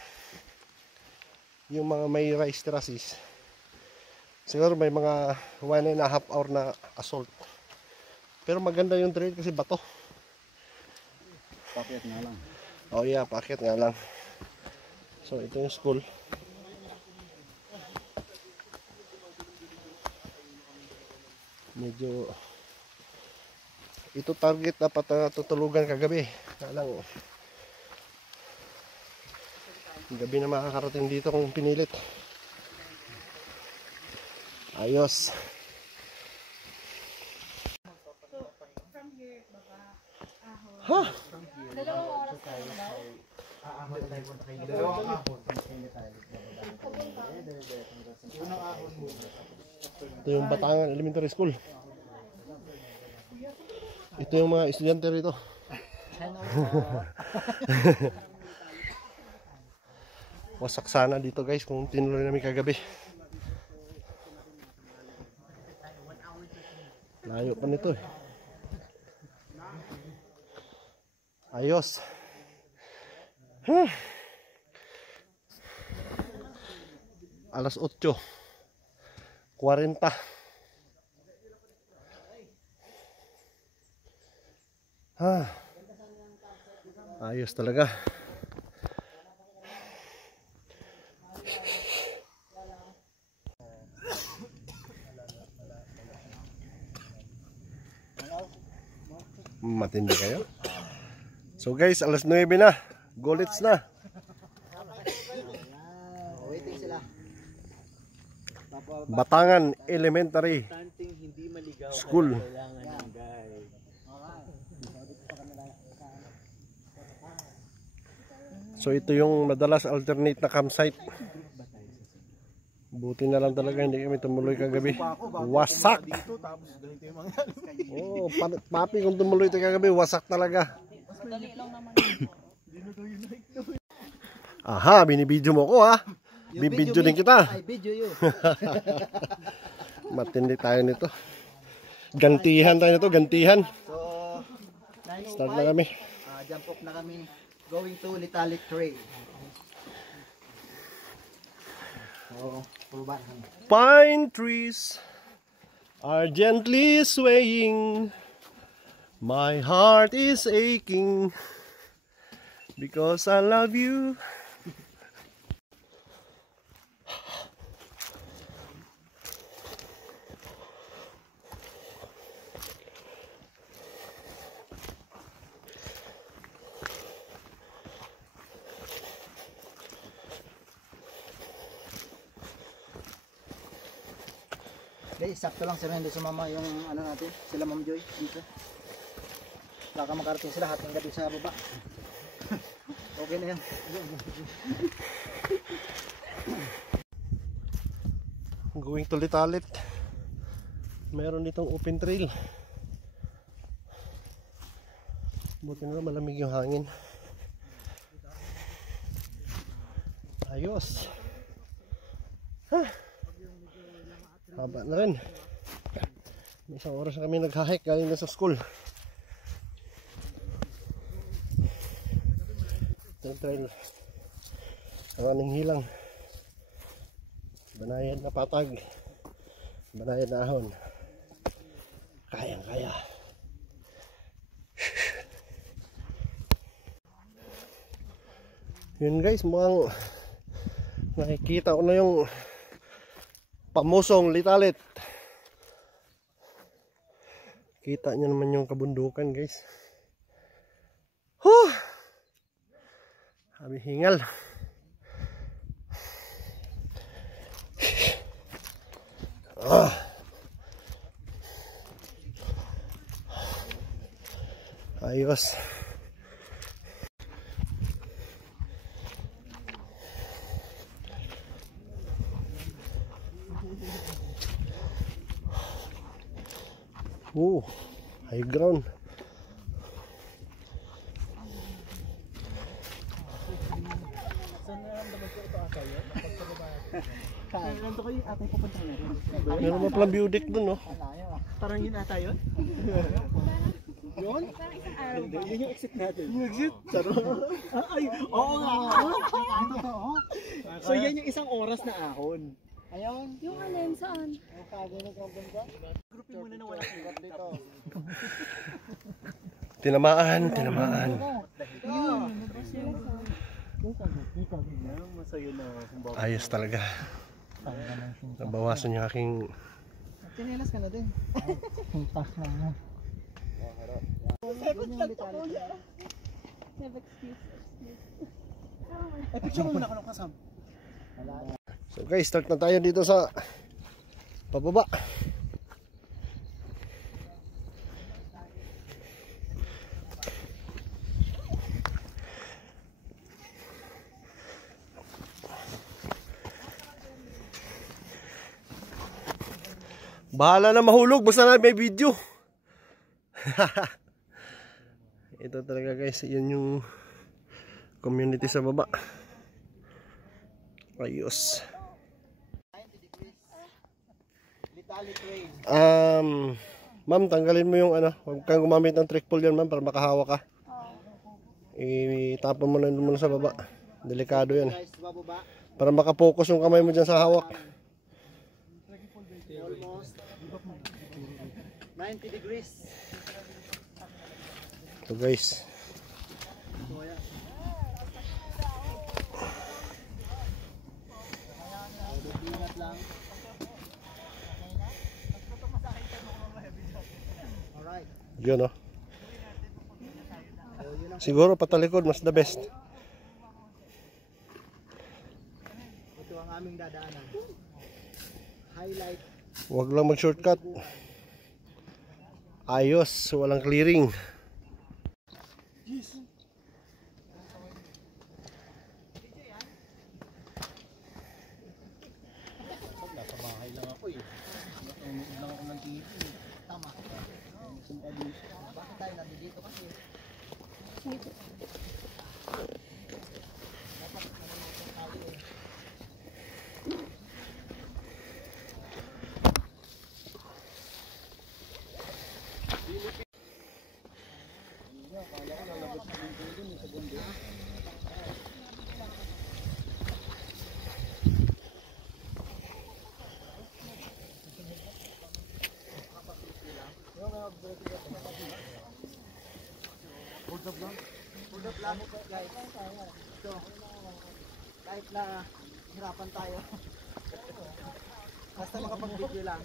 yung mga may rice terraces. Siguro may mga 1.5 hour na assault. Pero maganda yung trail kasi bato. Paket nga lang. Oh yeah, packet nga lang. So ito yung school. Medyo ito target dapat tutulugan kagabi. Kaya lang gabi na makakarating dito kung pinilit. Ayos. Ha? Ito yung Batangan Elementary School. Ito yung mga estudyante rito. Wasak sana dito guys kung tinuloy namin kagabi. Layo pa nito eh. Ayos. Alas 8:40. Ayos talaga. Matindi kayo. So guys, alas 9 na. Golits na. Waiting sila. Batangan Elementary School. So ito yung madalas alternate na campsite. Buti na lang talaga hindi kami tumuloy kagabi. Wasak. Oh, papi kung tumuloy tayo kagabi, wasak talaga. Aha, binibidyo mo ko ha. Bibidyo din kita. Ay, video yun. Matindi tayo nito. Gantihan tayo nito, gantihan. So, Start na kami. jump off na kami. Going to Litalik Trail. So, Pine trees are gently swaying. My heart is aching because I love you. Okay, sakto lang sila, hindi sumama yung ano natin, sila Ma'am Joy dito. Baka makarating sila hating gabi sa baba. Okay na yan. Going to Litalit. Meron ditong open trail. Buti na lang malamig yung hangin. Ayos. Haba na rin. May isang oras na kami nag-hike galing na sa school. Ito yung trail. Ang aning hilang. Banayad na patag. Banayad na ahon. Kayang-kaya. Yun guys, mukhang nakikita ko na yung pamusong Litalit. Kita nyo naman yung kabundukan guys. Huh! Sabi hingal. Ayos. Oh, high ground. Nandito kayo yung ating pupunta na rin. Meron ba palang view deck dun, no? Parang yun ata yun? Yun? Hindi, yun yung exit natin. Yung exit? Ay, oo nga. So yan yung isang oras na ahon. Ayun. Yung alin, saan? Grouping muna na wala sigat dito. Tinamaan. Masaya na kung Ayos talaga. Nabawasan yung aking... Chinelas ka na din. Puntas na mo. Picture mo muna ako ng kasam. So guys, start na tayo dito sa pababa. Bahala na mahulog, basta na may video. Ito talaga guys, yan yung community sa baba. Ayos. Ma'am, tanggalin mo yung ano, huwag kang gumamit ng trick pull yan ma'am para makahawa ka. Itapon mo na muna sa baba. Delikado yan. Para makapokus yung kamay mo dyan sa hawak. Almost 90 degrees. So guys. Yun, oh. Siguro patalikod mas the best. Ito ang aming dadaanan. Highlight. Huwag lang mag-shortcut. Ayos, walang clearing. Nasa bahay lang ako eh. Nanonood lang ako ng TV. Tama. Bakit tayo nandito kasi? Hold up lang guys. Ito. Kahit na hirapan tayo. Basta makapag-video lang.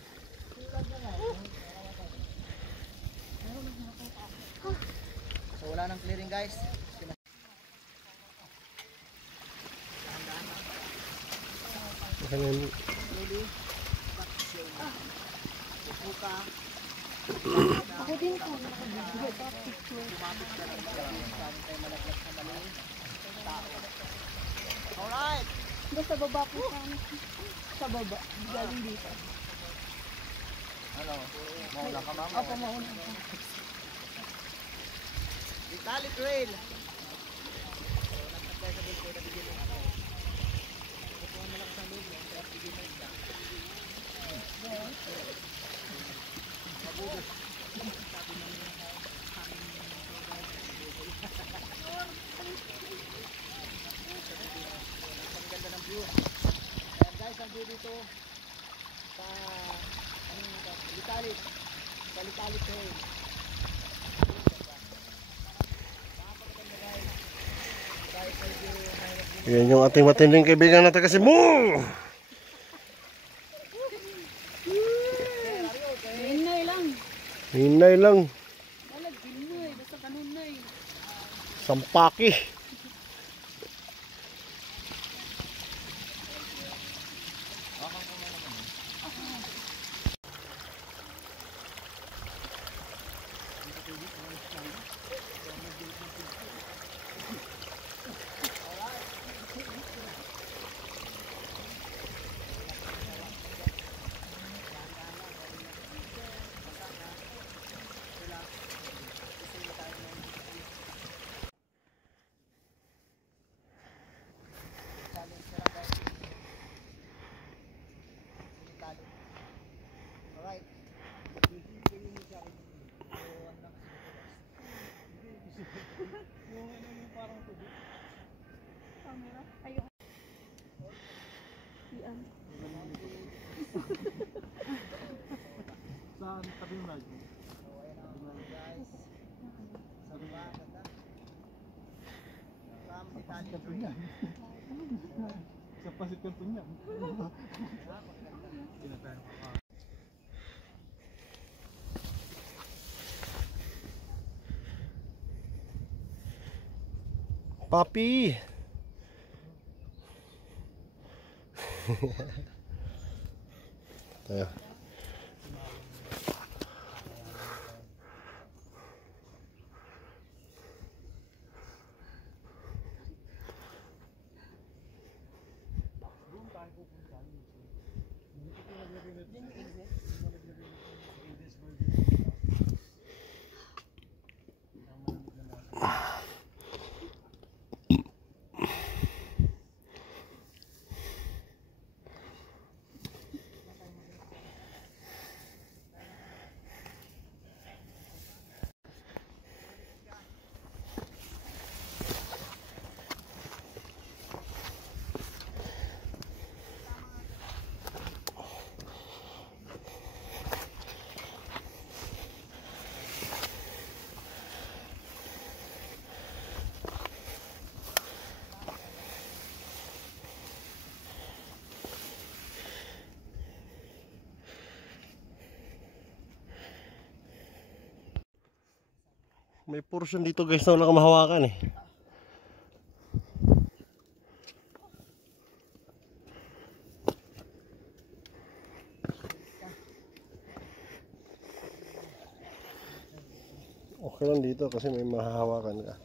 So wala nang clearing guys. Ganun. Buka. Ako din po. Alright. Basta baba po sana. Sa baba. Galing dito. Ano? Mauna ka mama? Opo, mauna po. Italy Trail. Guys, ang view dito sa Italy. Sa Italy Trail. Yan yung ating matinding kaibigan natin kasi mo. Hinay lang. Hinay lang. Wala, ginay. Basta kanunay. Sampaki. Yan. Saan? Tabi mo na. Sa pasit kanto niya. Papi! Tayo. May portion dito guys na wala kang mahawakan eh. Okay lang dito kasi may mahahawakan ka.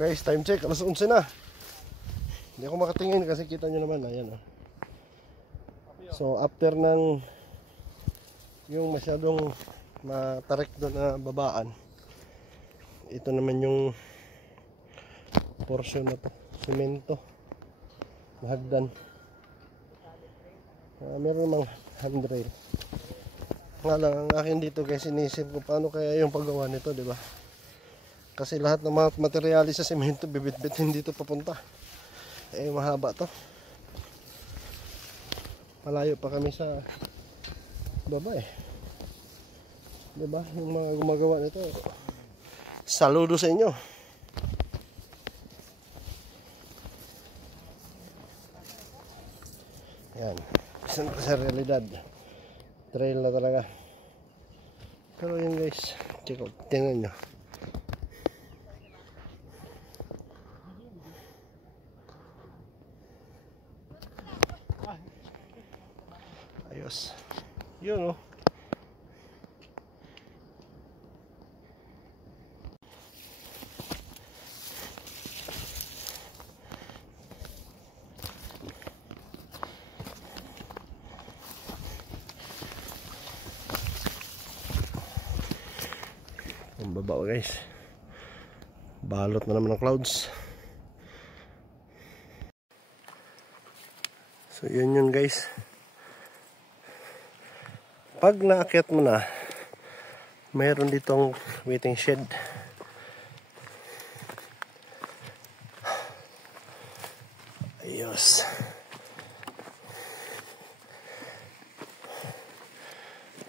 Guys, time check, alas 11 na. Hindi ako makatingin kasi kita nyo naman, ayan oh. So after ng yung masyadong matarik doon na babaan, ito naman yung portion na to, semento, mahagdan. Meron namang handrail. Nga lang, ang akin dito guys, inisip ko paano kaya yung paggawa nito, di ba? Kasi lahat ng mga materyales sa semento bibit-bitin dito papunta. Eh mahaba to. Malayo pa kami sa baba eh. Diba? Yung mga gumagawa nito. Saludo sa inyo. Yan. Isang sa realidad. Trail na talaga. Pero yun guys, check out. Tingnan nyo. Ayos. Yun, oh. Ang baba, guys. Balot na naman ng clouds. So yun guys. Pag naakyat mo na, mayroon ditong waiting shed. Ayos.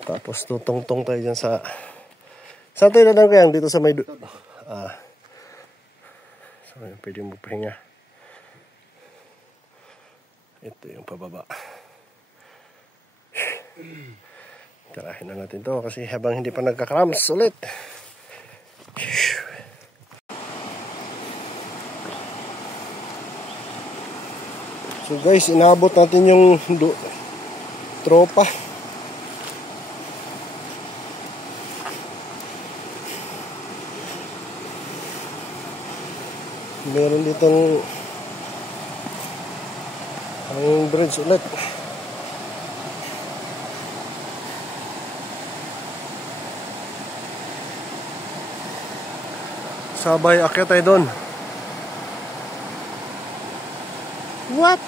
Tapos tutong-tong tayo dyan sa... Saan tayo na lang dito sa may... So pwede mo pahinga. Ito yung pababa. Tarahin na natin to kasi habang hindi pa nagkakrams ulit. So guys, inabot natin yung tropa. Meron ditong ang bridge ulit. Sabay akyat tayo doon. What?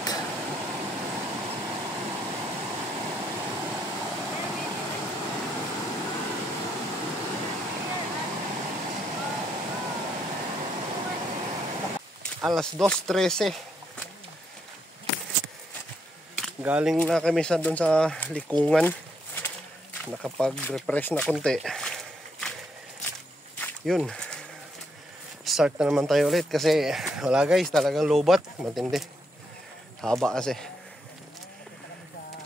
Alas 2:13. Galing na kami sa doon sa likungan. Nakapag-refresh na konti. Yun. Start na naman tayo ulit kasi wala guys, talagang lobat. Matindi. Haba kasi.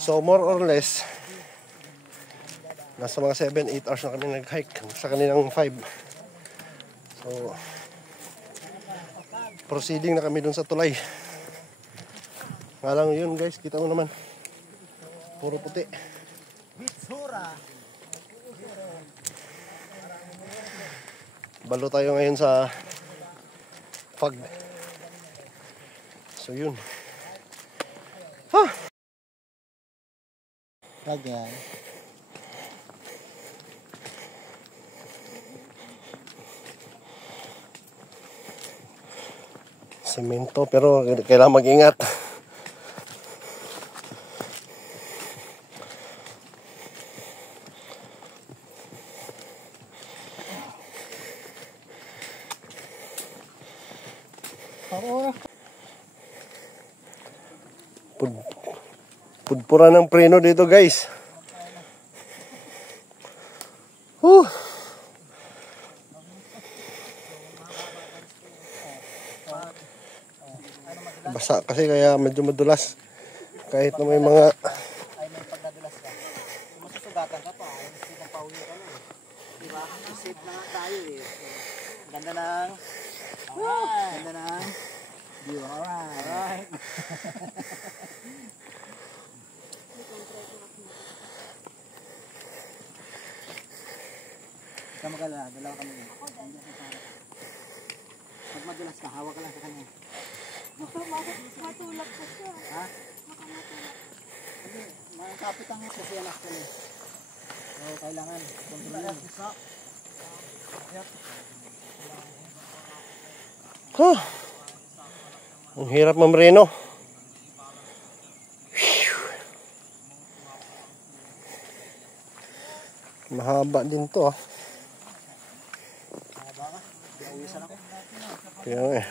So more or less nasa mga 7-8 hours na kami nag-hike sa kanilang 5. So proceeding na kami dun sa tulay. Nga lang yun guys, kita mo naman. Puro puti. Balo tayo ngayon sa fog. So yun. Ha! Lagyan. Semento pero kailangan mag-ingat. Pudpura ng preno dito guys. Basa kasi kaya medyo madulas. Kahit na may mga... Ay, may pagdadulas ka. Kung masusugatan ka pa, hindi kang pauwi ka na. Diba? Safe na nga tayo eh. Ganda ng... Ganda ng... view. Alright. Ikaw magala, dalawa kami. Pag madulas ka, hawak ka lang sa kanya. Matulog ko siya. Ha? Hindi, makakapit ang kasi anak ko eh. So, kailangan kontrolin. Huh. Ang hirap mamreno. Mahaba din to. Mahaba ka? Nauwisan ako. Kaya nga eh.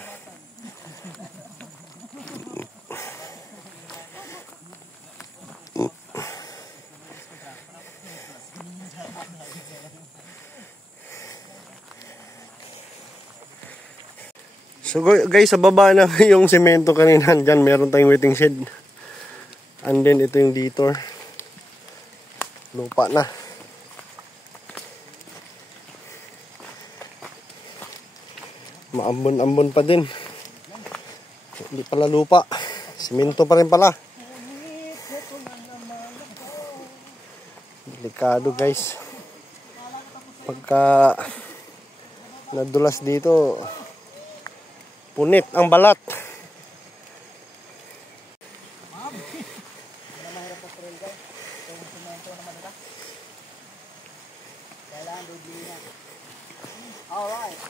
So guys, sa baba na yung semento kanina, dyan meron tayong waiting shed. And then ito yung detour. Lupa na. Maambon-ambon pa din. Hindi pala lupa. Semento pa rin pala. Delikado guys. Pagka nadulas dito, punit ang balat. Alright.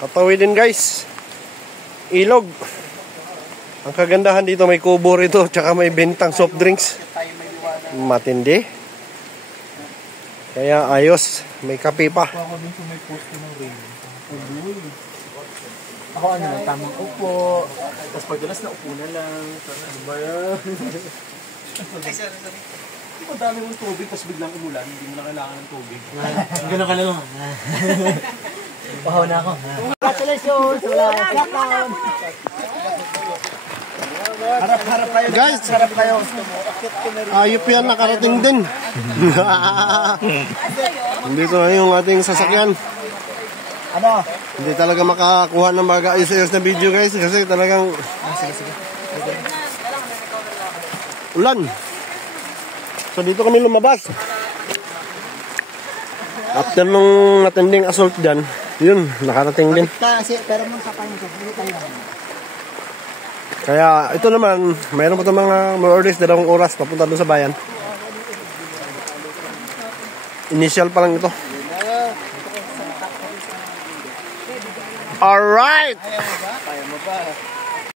Tatawidin guys. Ilog. Ang kagandahan dito may kubo rito, tsaka may bentang soft drinks. Matindi. Kaya ayos, may kape pa. Ako din sa may post ng ring. Ako ano, tamang upo. Tapos pagdalas na upo na lang. Ano ba yan? Di ba dami mong tubig, tapos biglang umulan, hindi mo na kailangan ng tubig. Gano'n ka na lang. Pahaw na ako. Congratulations! Wala. Lockdown! Harap kayo. Guys, Harap kayo. ayop yan, nakarating din. Dito na yung ating sasakyan. Ano? Hindi talaga makakuha ng mga ayos-ayos na video guys, kasi talagang ulan. So dito kami lumabas. After nung natending assault dyan, yun, nakarating din. Kasi, pero mong sa kayo. Hindi tayo lang. Kaya ito naman, mayroon pa itong mga more or less 2 oras papunta doon sa bayan. Initial pa lang ito. Alright! Kaya mo ba?